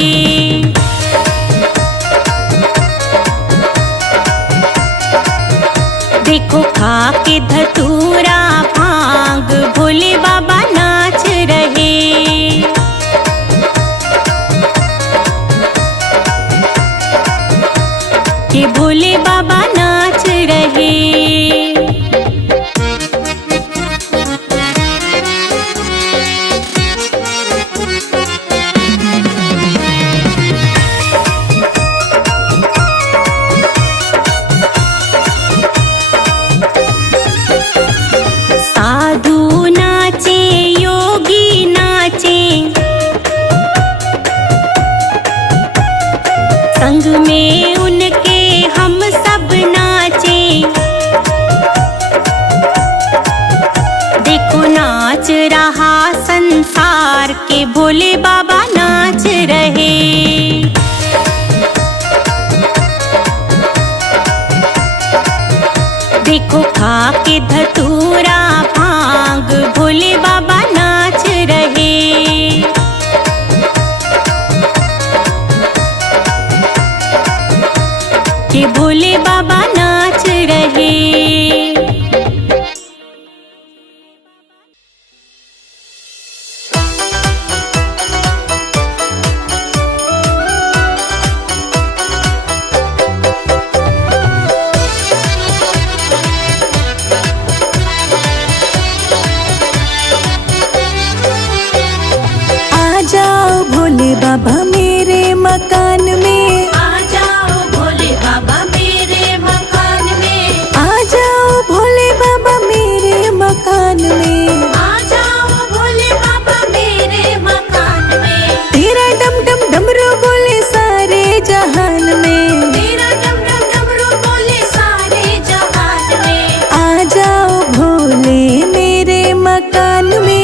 देखो खा के धतूरा भांग भोले बाबा नाच रहे। के भोले बाबा नाच रहे। साधु नाचे योगी नाचे, संग में उनके हम सब नाचे। देखो नाच रहा संसार के भोले बाबा नाच रहे। देखो खा के धतूरा भांग भोले बाबा नाच रहे। के भोले बाबा नाच रहे। बाबा मेरे मकान में, आ जाओ भोले बाबा मेरे मकान में। आ जाओ भोले बाबा मेरे मकान में। आ जाओ भोले बाबा मेरे मकान में। तेरा डम डम डमरू बोले सारे जहान में। तेरा डम डम डमरू बोले सारे जहान में। आ जाओ भोले मेरे मकान में।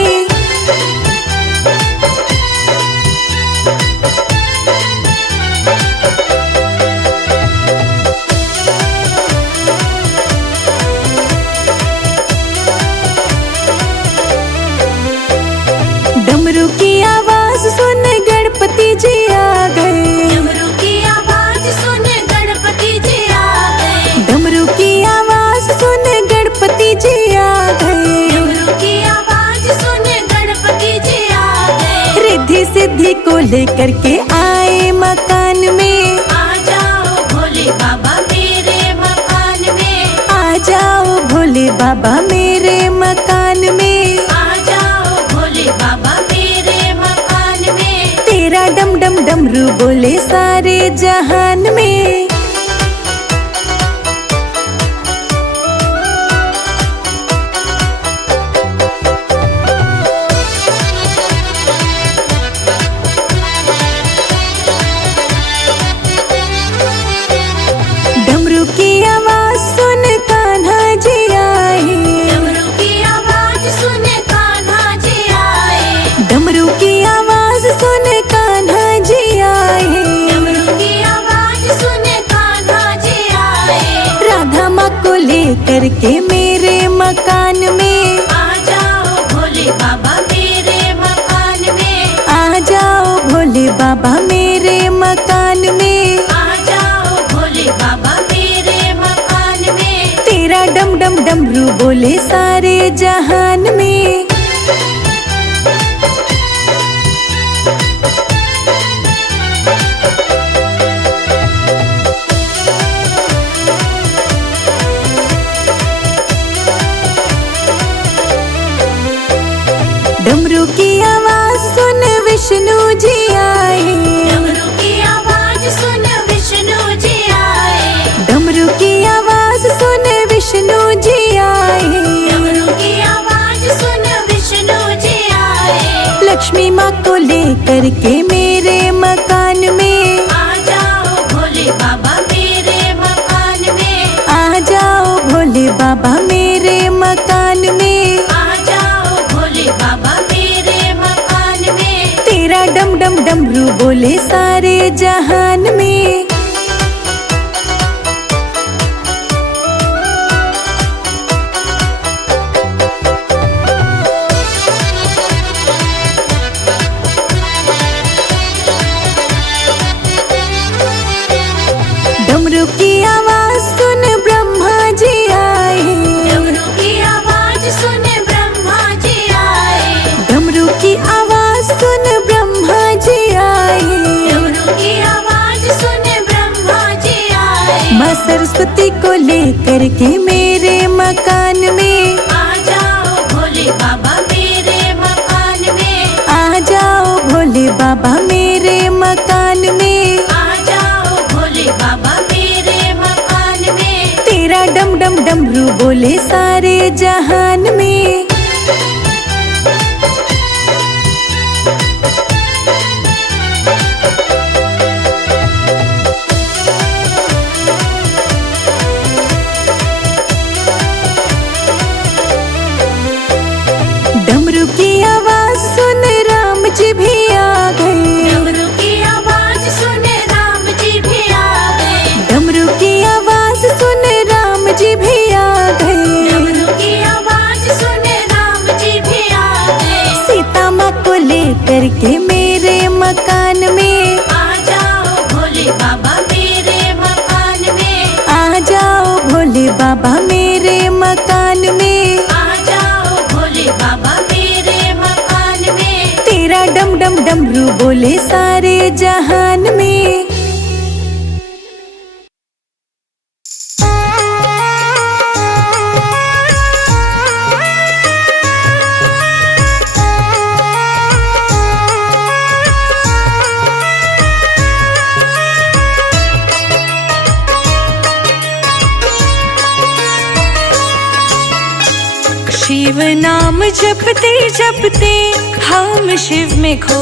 डमरू की आवाज सुन गणपति जी आ गए। डमरू की आवाज सुन गणपति जी आ गए। डमरू की आवाज सुन गणपति जी आ गए। डमरू की आवाज सुन गणपति जी आ गए। रिद्धि सिद्धि को लेकर के आए मकान में। आ जाओ भोले बाबा मेरे मकान में। आ जाओ भोले बाबा मेरे मकान में। बोले सारे जहान में। डमरू की आवाज सुन कान्हा जी आए। डमरू की आवाज सुन कान्हा जी आए। डमरू की आवाज सुन कान्हा जी आए। डमरू की आवाज सुन कान्हा जी आए। राधा माँ को लेकर के मेरे मकान में। आ जाओ भोले बाबा मेरे मकान में। आ जाओ भोले बाबा मेरे मकान में। आ जाओ भोले बाबा मेरे मकान में। तेरा डम डम डमरू बोले सारे जहान में। डमरू की आवाज सुन विष्णु जी आए। डमरू की आवाज सुन विष्णु जी आए। डमरू की आवाज सुन विष्णु जी आए। डमरू की आवाज सुन विष्णु जी आए। लक्ष्मी माँ को लेकर के मेरे मकान में। आ जाओ भोले बाबा मेरे मकान में। आ जाओ भोले बाबा मेरे मकान में। आ जाओ भोले बाबा मेरे मकान में। तेरा डम डम डमरू बोले सारे जहान में। डमरू की आवाज सुन ब्रह्मा जी आए। डमरू की आवाज सुन ब्रह्मा जी आए। डमरू की आवाज सुन ब्रह्मा जी आए। डमरू की आवाज सुन ब्रह्मा जी आए। माँ सरस्वती को लेकर के मेरे मकान में। आ जाओ भोले बाबा मेरे मकान में। आ जाओ भोले बाबा मेरे मकान में। आ जाओ भोले बाबा मेरे मकान में। तेरा डम डम डमरू बोले सारे जहान में। डमरू की आवाज सुन राम जी भी आ गए। डमरू की आवाज सुन राम जी भी आ गए। डमरू की आवाज सुन राम जी भी आ गए। डमरू की आवाज सुन राम जी भी आ गए। सीता माँ को लेकर के मेरे मकान में। आ जाओ भोले बाबा मेरे मकान में। आ जाओ भोले बाबा मेरे मकान में। आ जाओ भोले बाबा मेरे मकान में। तेरा डम डम डमरू बोले सारे जहान में। शिव नाम जपते जपते हम शिव में खो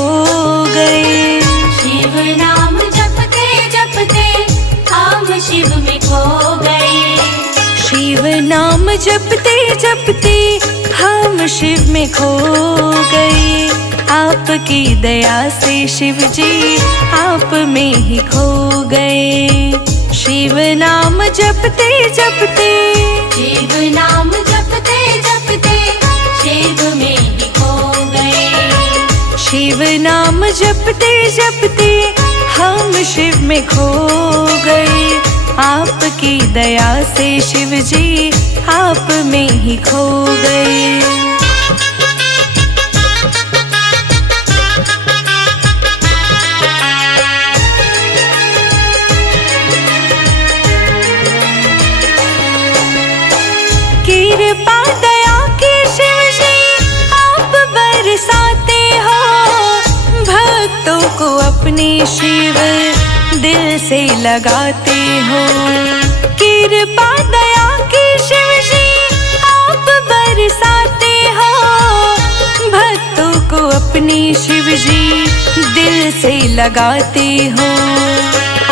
गए। शिव नाम जपते जपते हम शिव में खो गए। शिव नाम जपते जपते हम शिव में खो गए। आपकी दया से शिव जी आप में ही खो गए। शिव नाम जपते जपते शिव नाम जपते जपते शिव में ही खो गए। शिव नाम जपते जपते हम शिव में खो गए। आपकी दया से शिव जी आप में ही खो गए। कृपा दया के शिव जी आप बरसाते हो। भक्तों को अपने शिव दिल से लगाते हो। कृपा दया की शिव जी आप बरसाते हो, भक्तों को अपने शिव जी दिल से लगाते हो।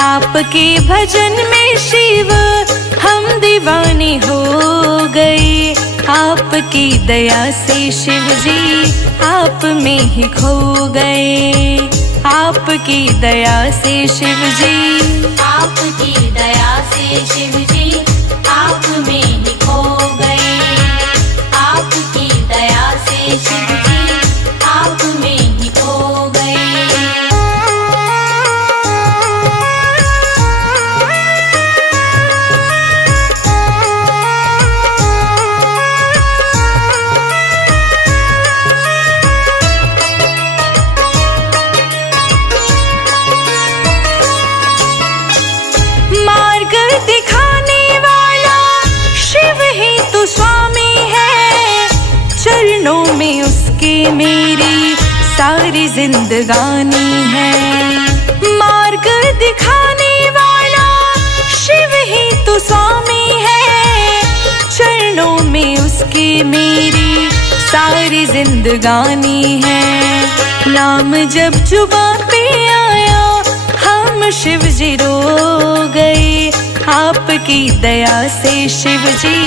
आपके भजन में शिव हम दीवाने हो गए, आपकी दया से शिव जी आप में ही खो गए। आपकी दया से शिव जी, आपकी दया से शिव जी आप में ही खो गए। आपकी दया से शिव जी आप में ही खो गए। मार्ग दिखाने वाला शिव ही तो स्वामी है, चरणों में उसके मेरी सारी जिंदगानी है। मार्ग दिखाने वाला शिव ही तो स्वामी है, चरणों में उसके मेरी सारी जिंदगानी है। नाम जब जुबां पे आया हम शिव जी रो गए, आपकी दया से शिव जी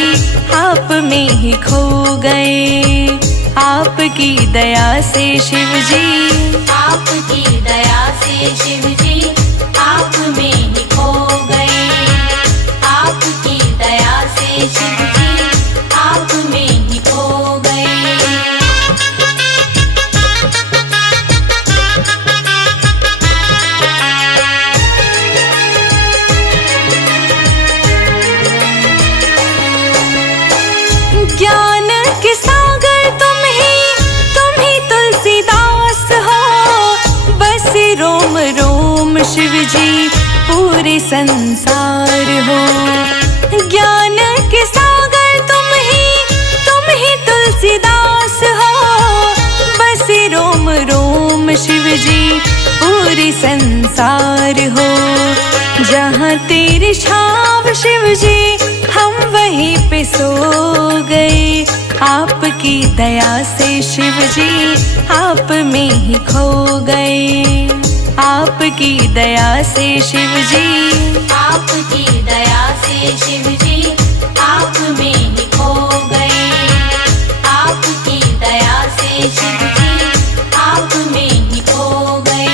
आप में ही खो गए। आपकी दया से शिव जी, आपकी दया से शिव जी आप में ही खो गए। आपकी दया से शिव जी आप में ही खो गए। ज्ञान के सागर तुम ही तुलसीदास हो, बस रोम रोम शिव जी पूरे संसार हो। ज्ञान के सागर तुम ही तुलसीदास हो, बस रोम रोम शिव जी पूरे संसार हो। जहाँ तेरी छाव शिव जी हम वहीं पे सो गए, आपकी दया से शिव जी आप में ही खो गए। आपकी दया से शिव जी, आपकी दया से शिव जी आप में ही खो गए। आपकी दया से शिव जी आप में ही खो गए।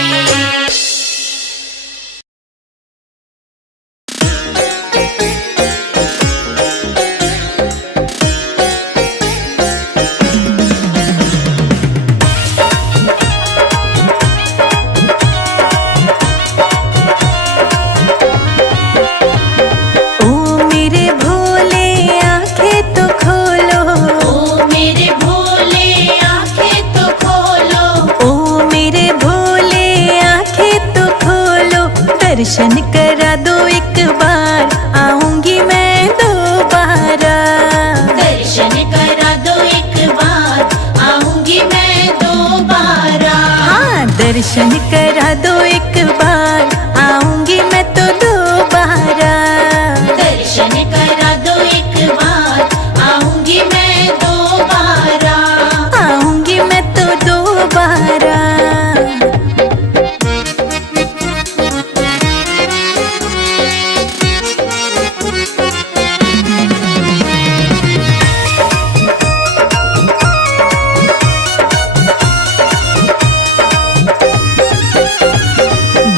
दर्शन करा दो एक बार, आऊंगी मैं दोबारा। दर्शन करा दो एक बार, आऊंगी मैं दोबारा। हाँ, दर्शन करा दो एक बार, आऊंगी मैं तो दोबारा। दर्शन करा दो एक बार, आऊंगी मैं दोबारा। आऊंगी मैं तो दोबारा।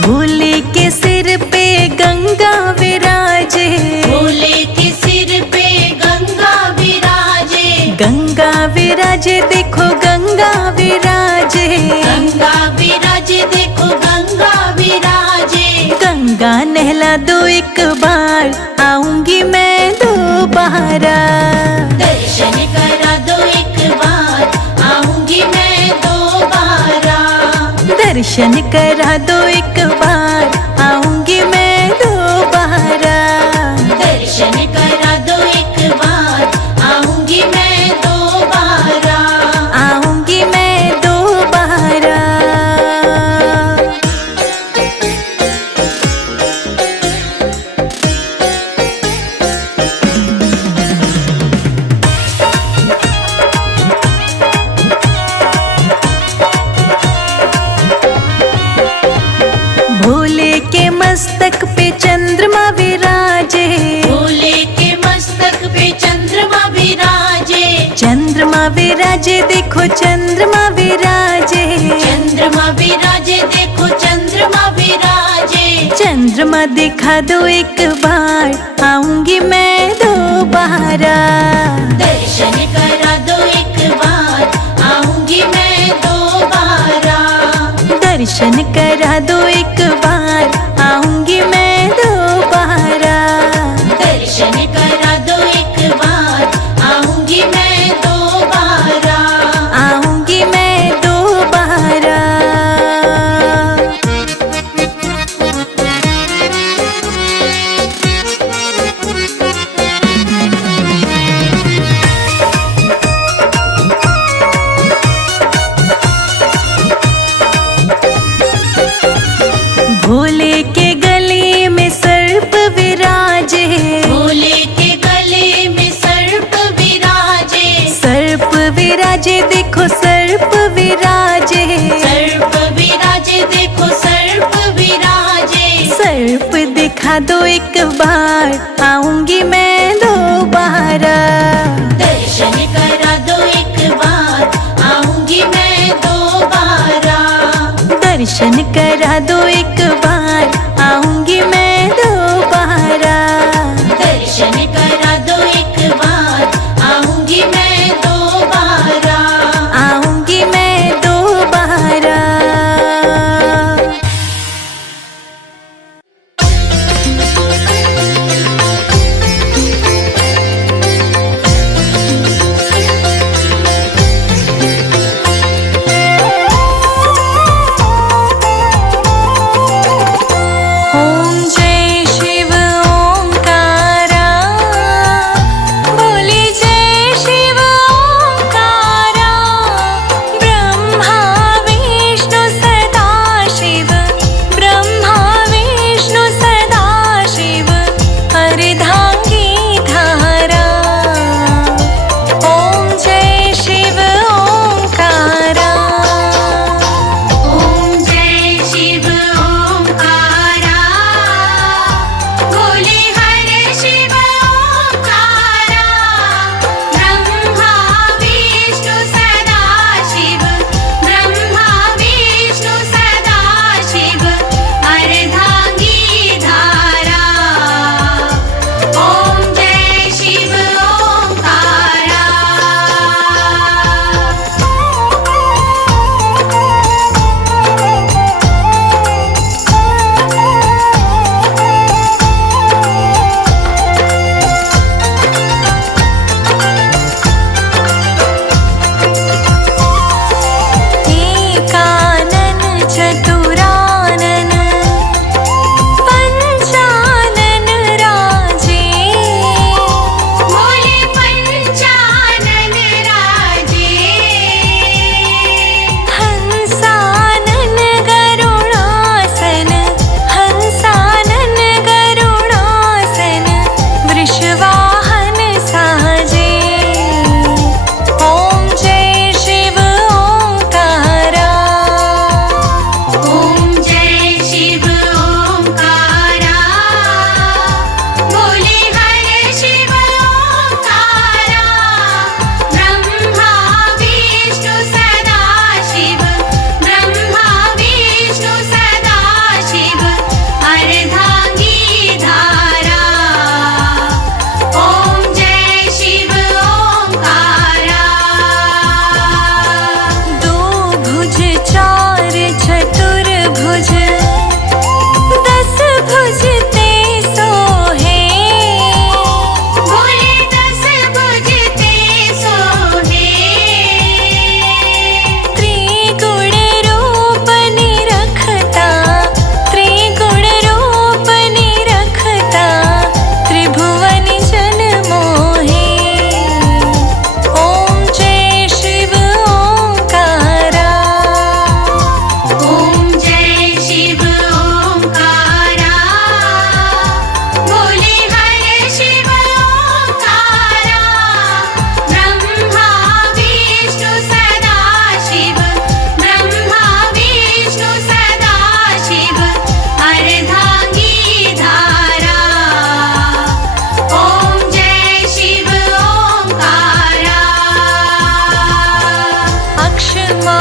भोले के सिर पे गंगा विराजे, भोले के सिर पे गंगा विराजे। गंगा विराजे देखो गंगा विराजे। गंगा विराजे देखो गंगा विराजे। गंगा नहला दो एक बार, आऊंगी मैं दोबारा। दर्शन करा दो एक बार, आऊंगी मैं दोबारा। दर्शन करा दो एक बार, आऊंगी मैं दोबारा। दर्शन करा दो एक बार, आऊंगी मैं दोबारा। आऊंगी मैं दोबारा। विराजे, चंद्रमा विराजे, देखो चंद्रमा विराजे। चंद्रमा दिखा दो एक बार, आऊंगी मैं दोबारा। दर्शन करा दो एक बार, आऊंगी मैं दोबारा। दर्शन करा दो एक बार, आऊंगी मैं दोबारा। दर्शन करा दो एक बार, आऊंगी मैं दोबारा। आऊंगी मैं दोबारा। भोले के गले में सर्प विराजे, भोले के गले में सर्प विराजे। सर्प विराजे, देखो सर्प विराजे। सर्प विराजे, देखो सर्प विराजे। सर्प दिखा दो एक बार, आऊंगी मैं दोबारा। दर्शन करा दो एक बार, आऊंगी मैं दोबारा। दर्शन करा दो एक बार, आऊंगी मैं दोबारा। दर्शन करा दो एक बार, आऊंगी मैं दोबारा। आऊंगी मैं दोबारा।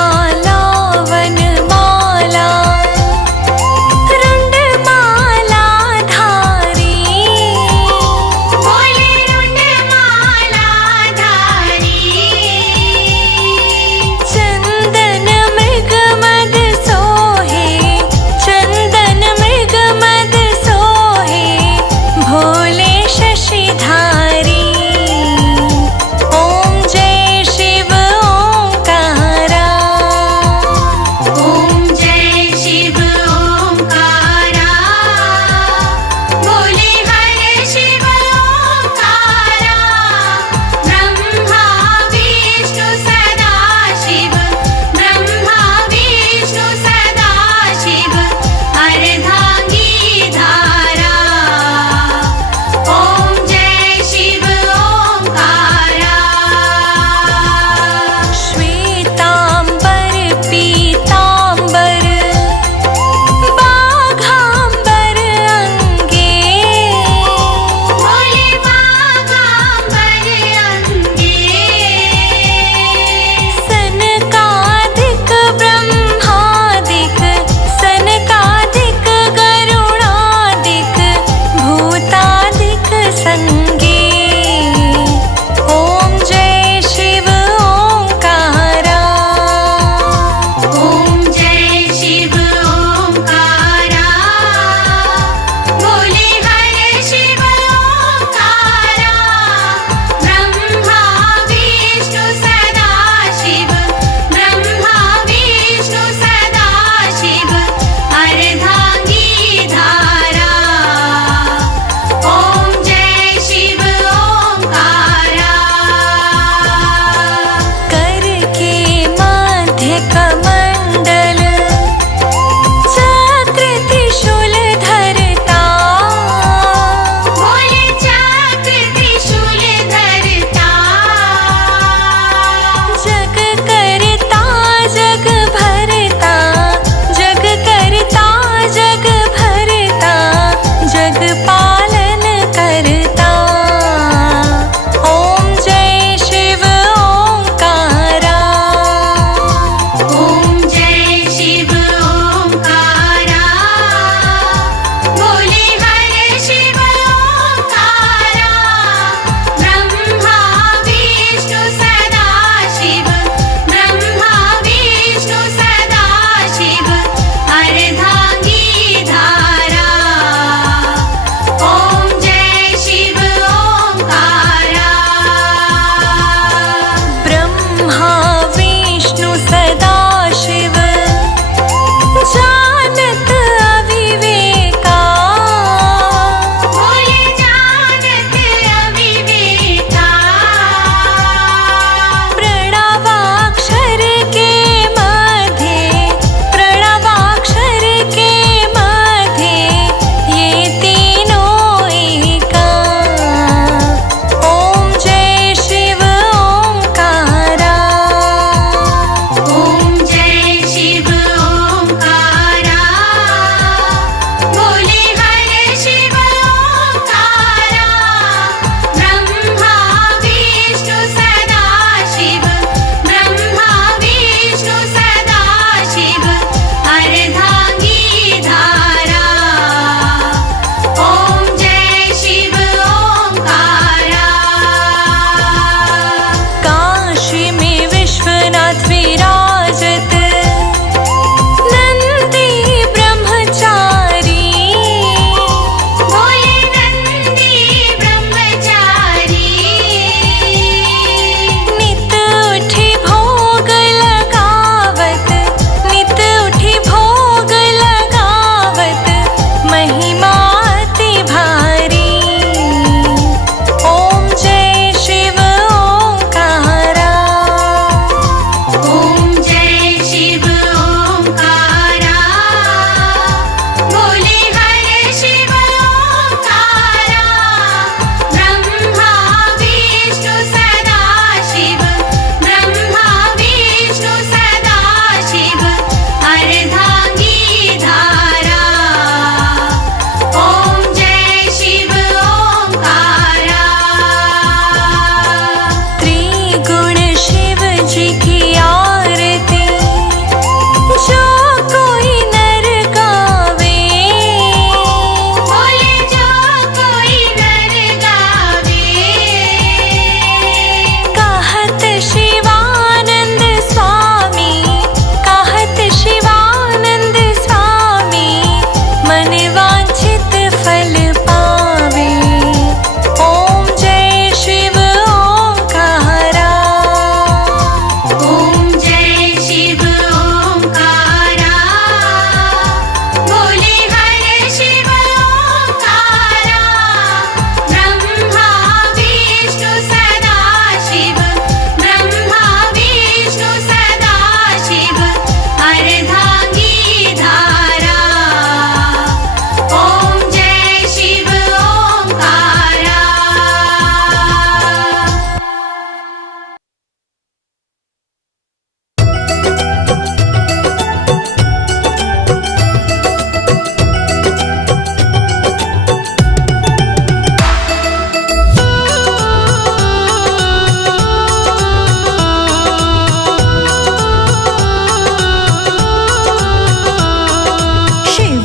माला वनमाला रुंडमाला धारी बोले रुंडमाला धारी चंदन मृग मद सोहे चंदन मृग मद सोहे भोले शशिधारी ओम जय शिव ओंकारा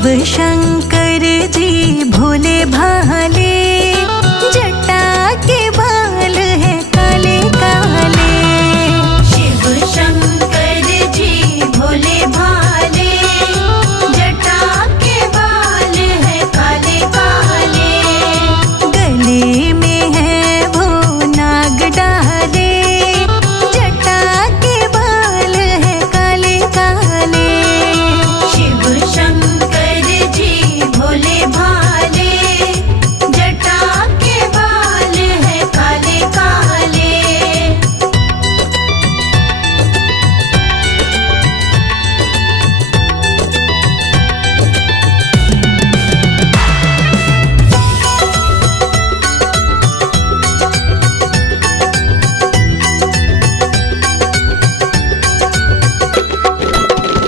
शिव शंकर जी भोले भाले, जटा के बाल है काले काले। शिव शंकर जी भोले भाले, जटा के बाल है काले काले। गले में है वो नाग डाले, जटा के बाल है काले काले। शिव शंकर जी भोले भाले, जटा के बाल है काले काले।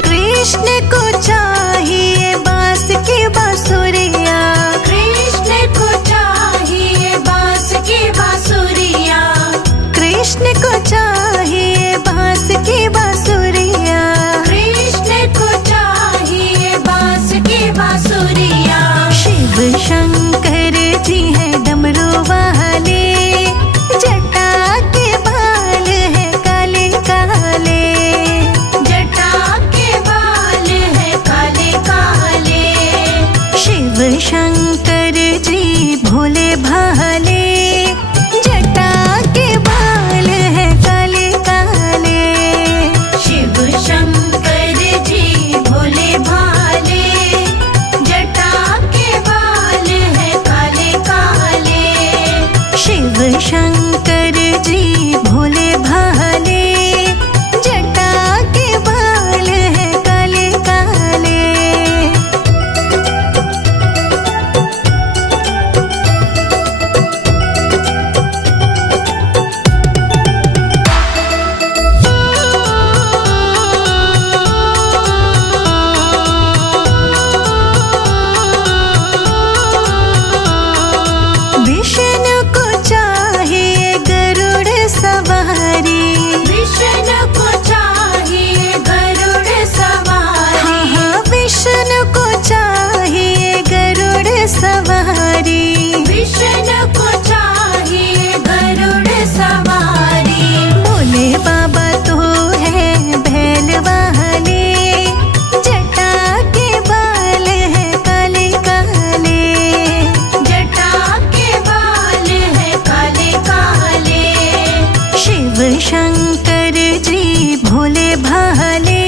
कृष्ण को चाहिए बांस की बांसुरिया, कृष्ण को चाहिए बांस की बांसुरिया, कृष्ण को चाहिए बांस की बांसुरिया। कृष्ण को चाहिए बांस की बांसुरिया। शिव शंकर जी है डमरू वाले, जटा के बाल है काले काले। जटा के बाल है काले काले। शिव शंकर जी भोले भाले, जटा के बाल है काले काले। शिव शंकर जी भोले भाले, जटा के बाल है काले काले। शिव शंकर जी भोले भाले, जटा के बाल है काले काले। विष्णु को चाहिए गरुड़ सवारी, विष्णु को चाहिए गरुड़ सवारी। हाँ विष्णु को चाहिए गरुड़ सवारी। विष्णु को चाहिए गरुड़ सवारी। भोले बाबा तो है बैल वाले, जटा के बाल है काले काले। जटा के बाल है काले काले। शिव शंकर जी भोले भाले,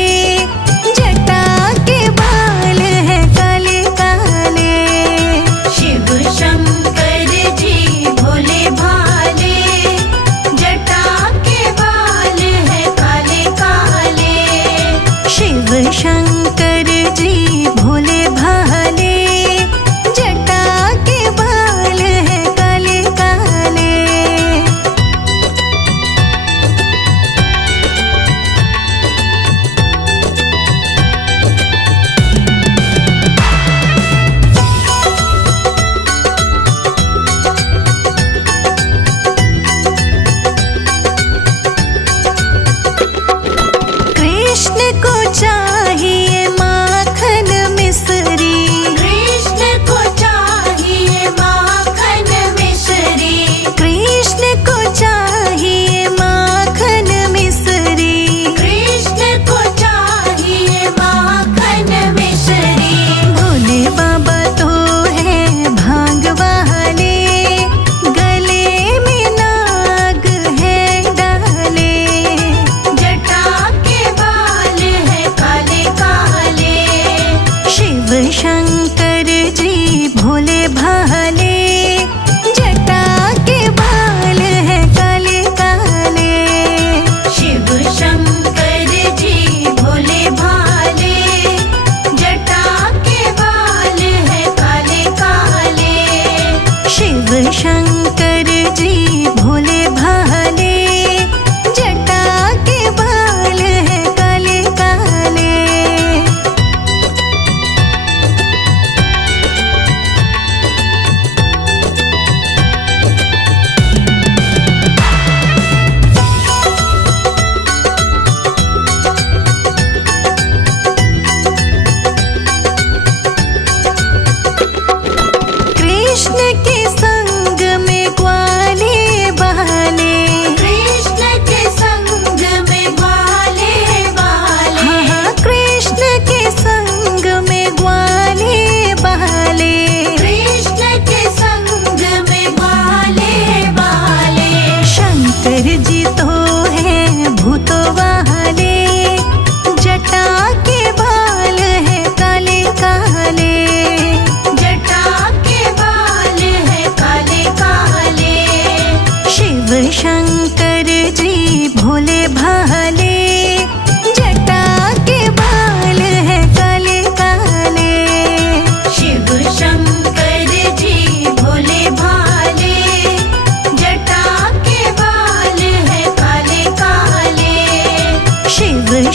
जटा के बाल है काले काले। शिव शंकर जी भोले भाले, जटा के बाल है काले काले। शिव शंकर जी भोले भाले, जटा के बाल है काले काले। कृष्ण को चाहिए माखन मिश्री,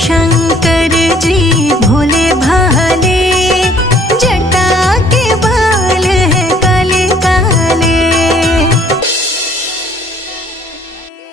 शंकर जी।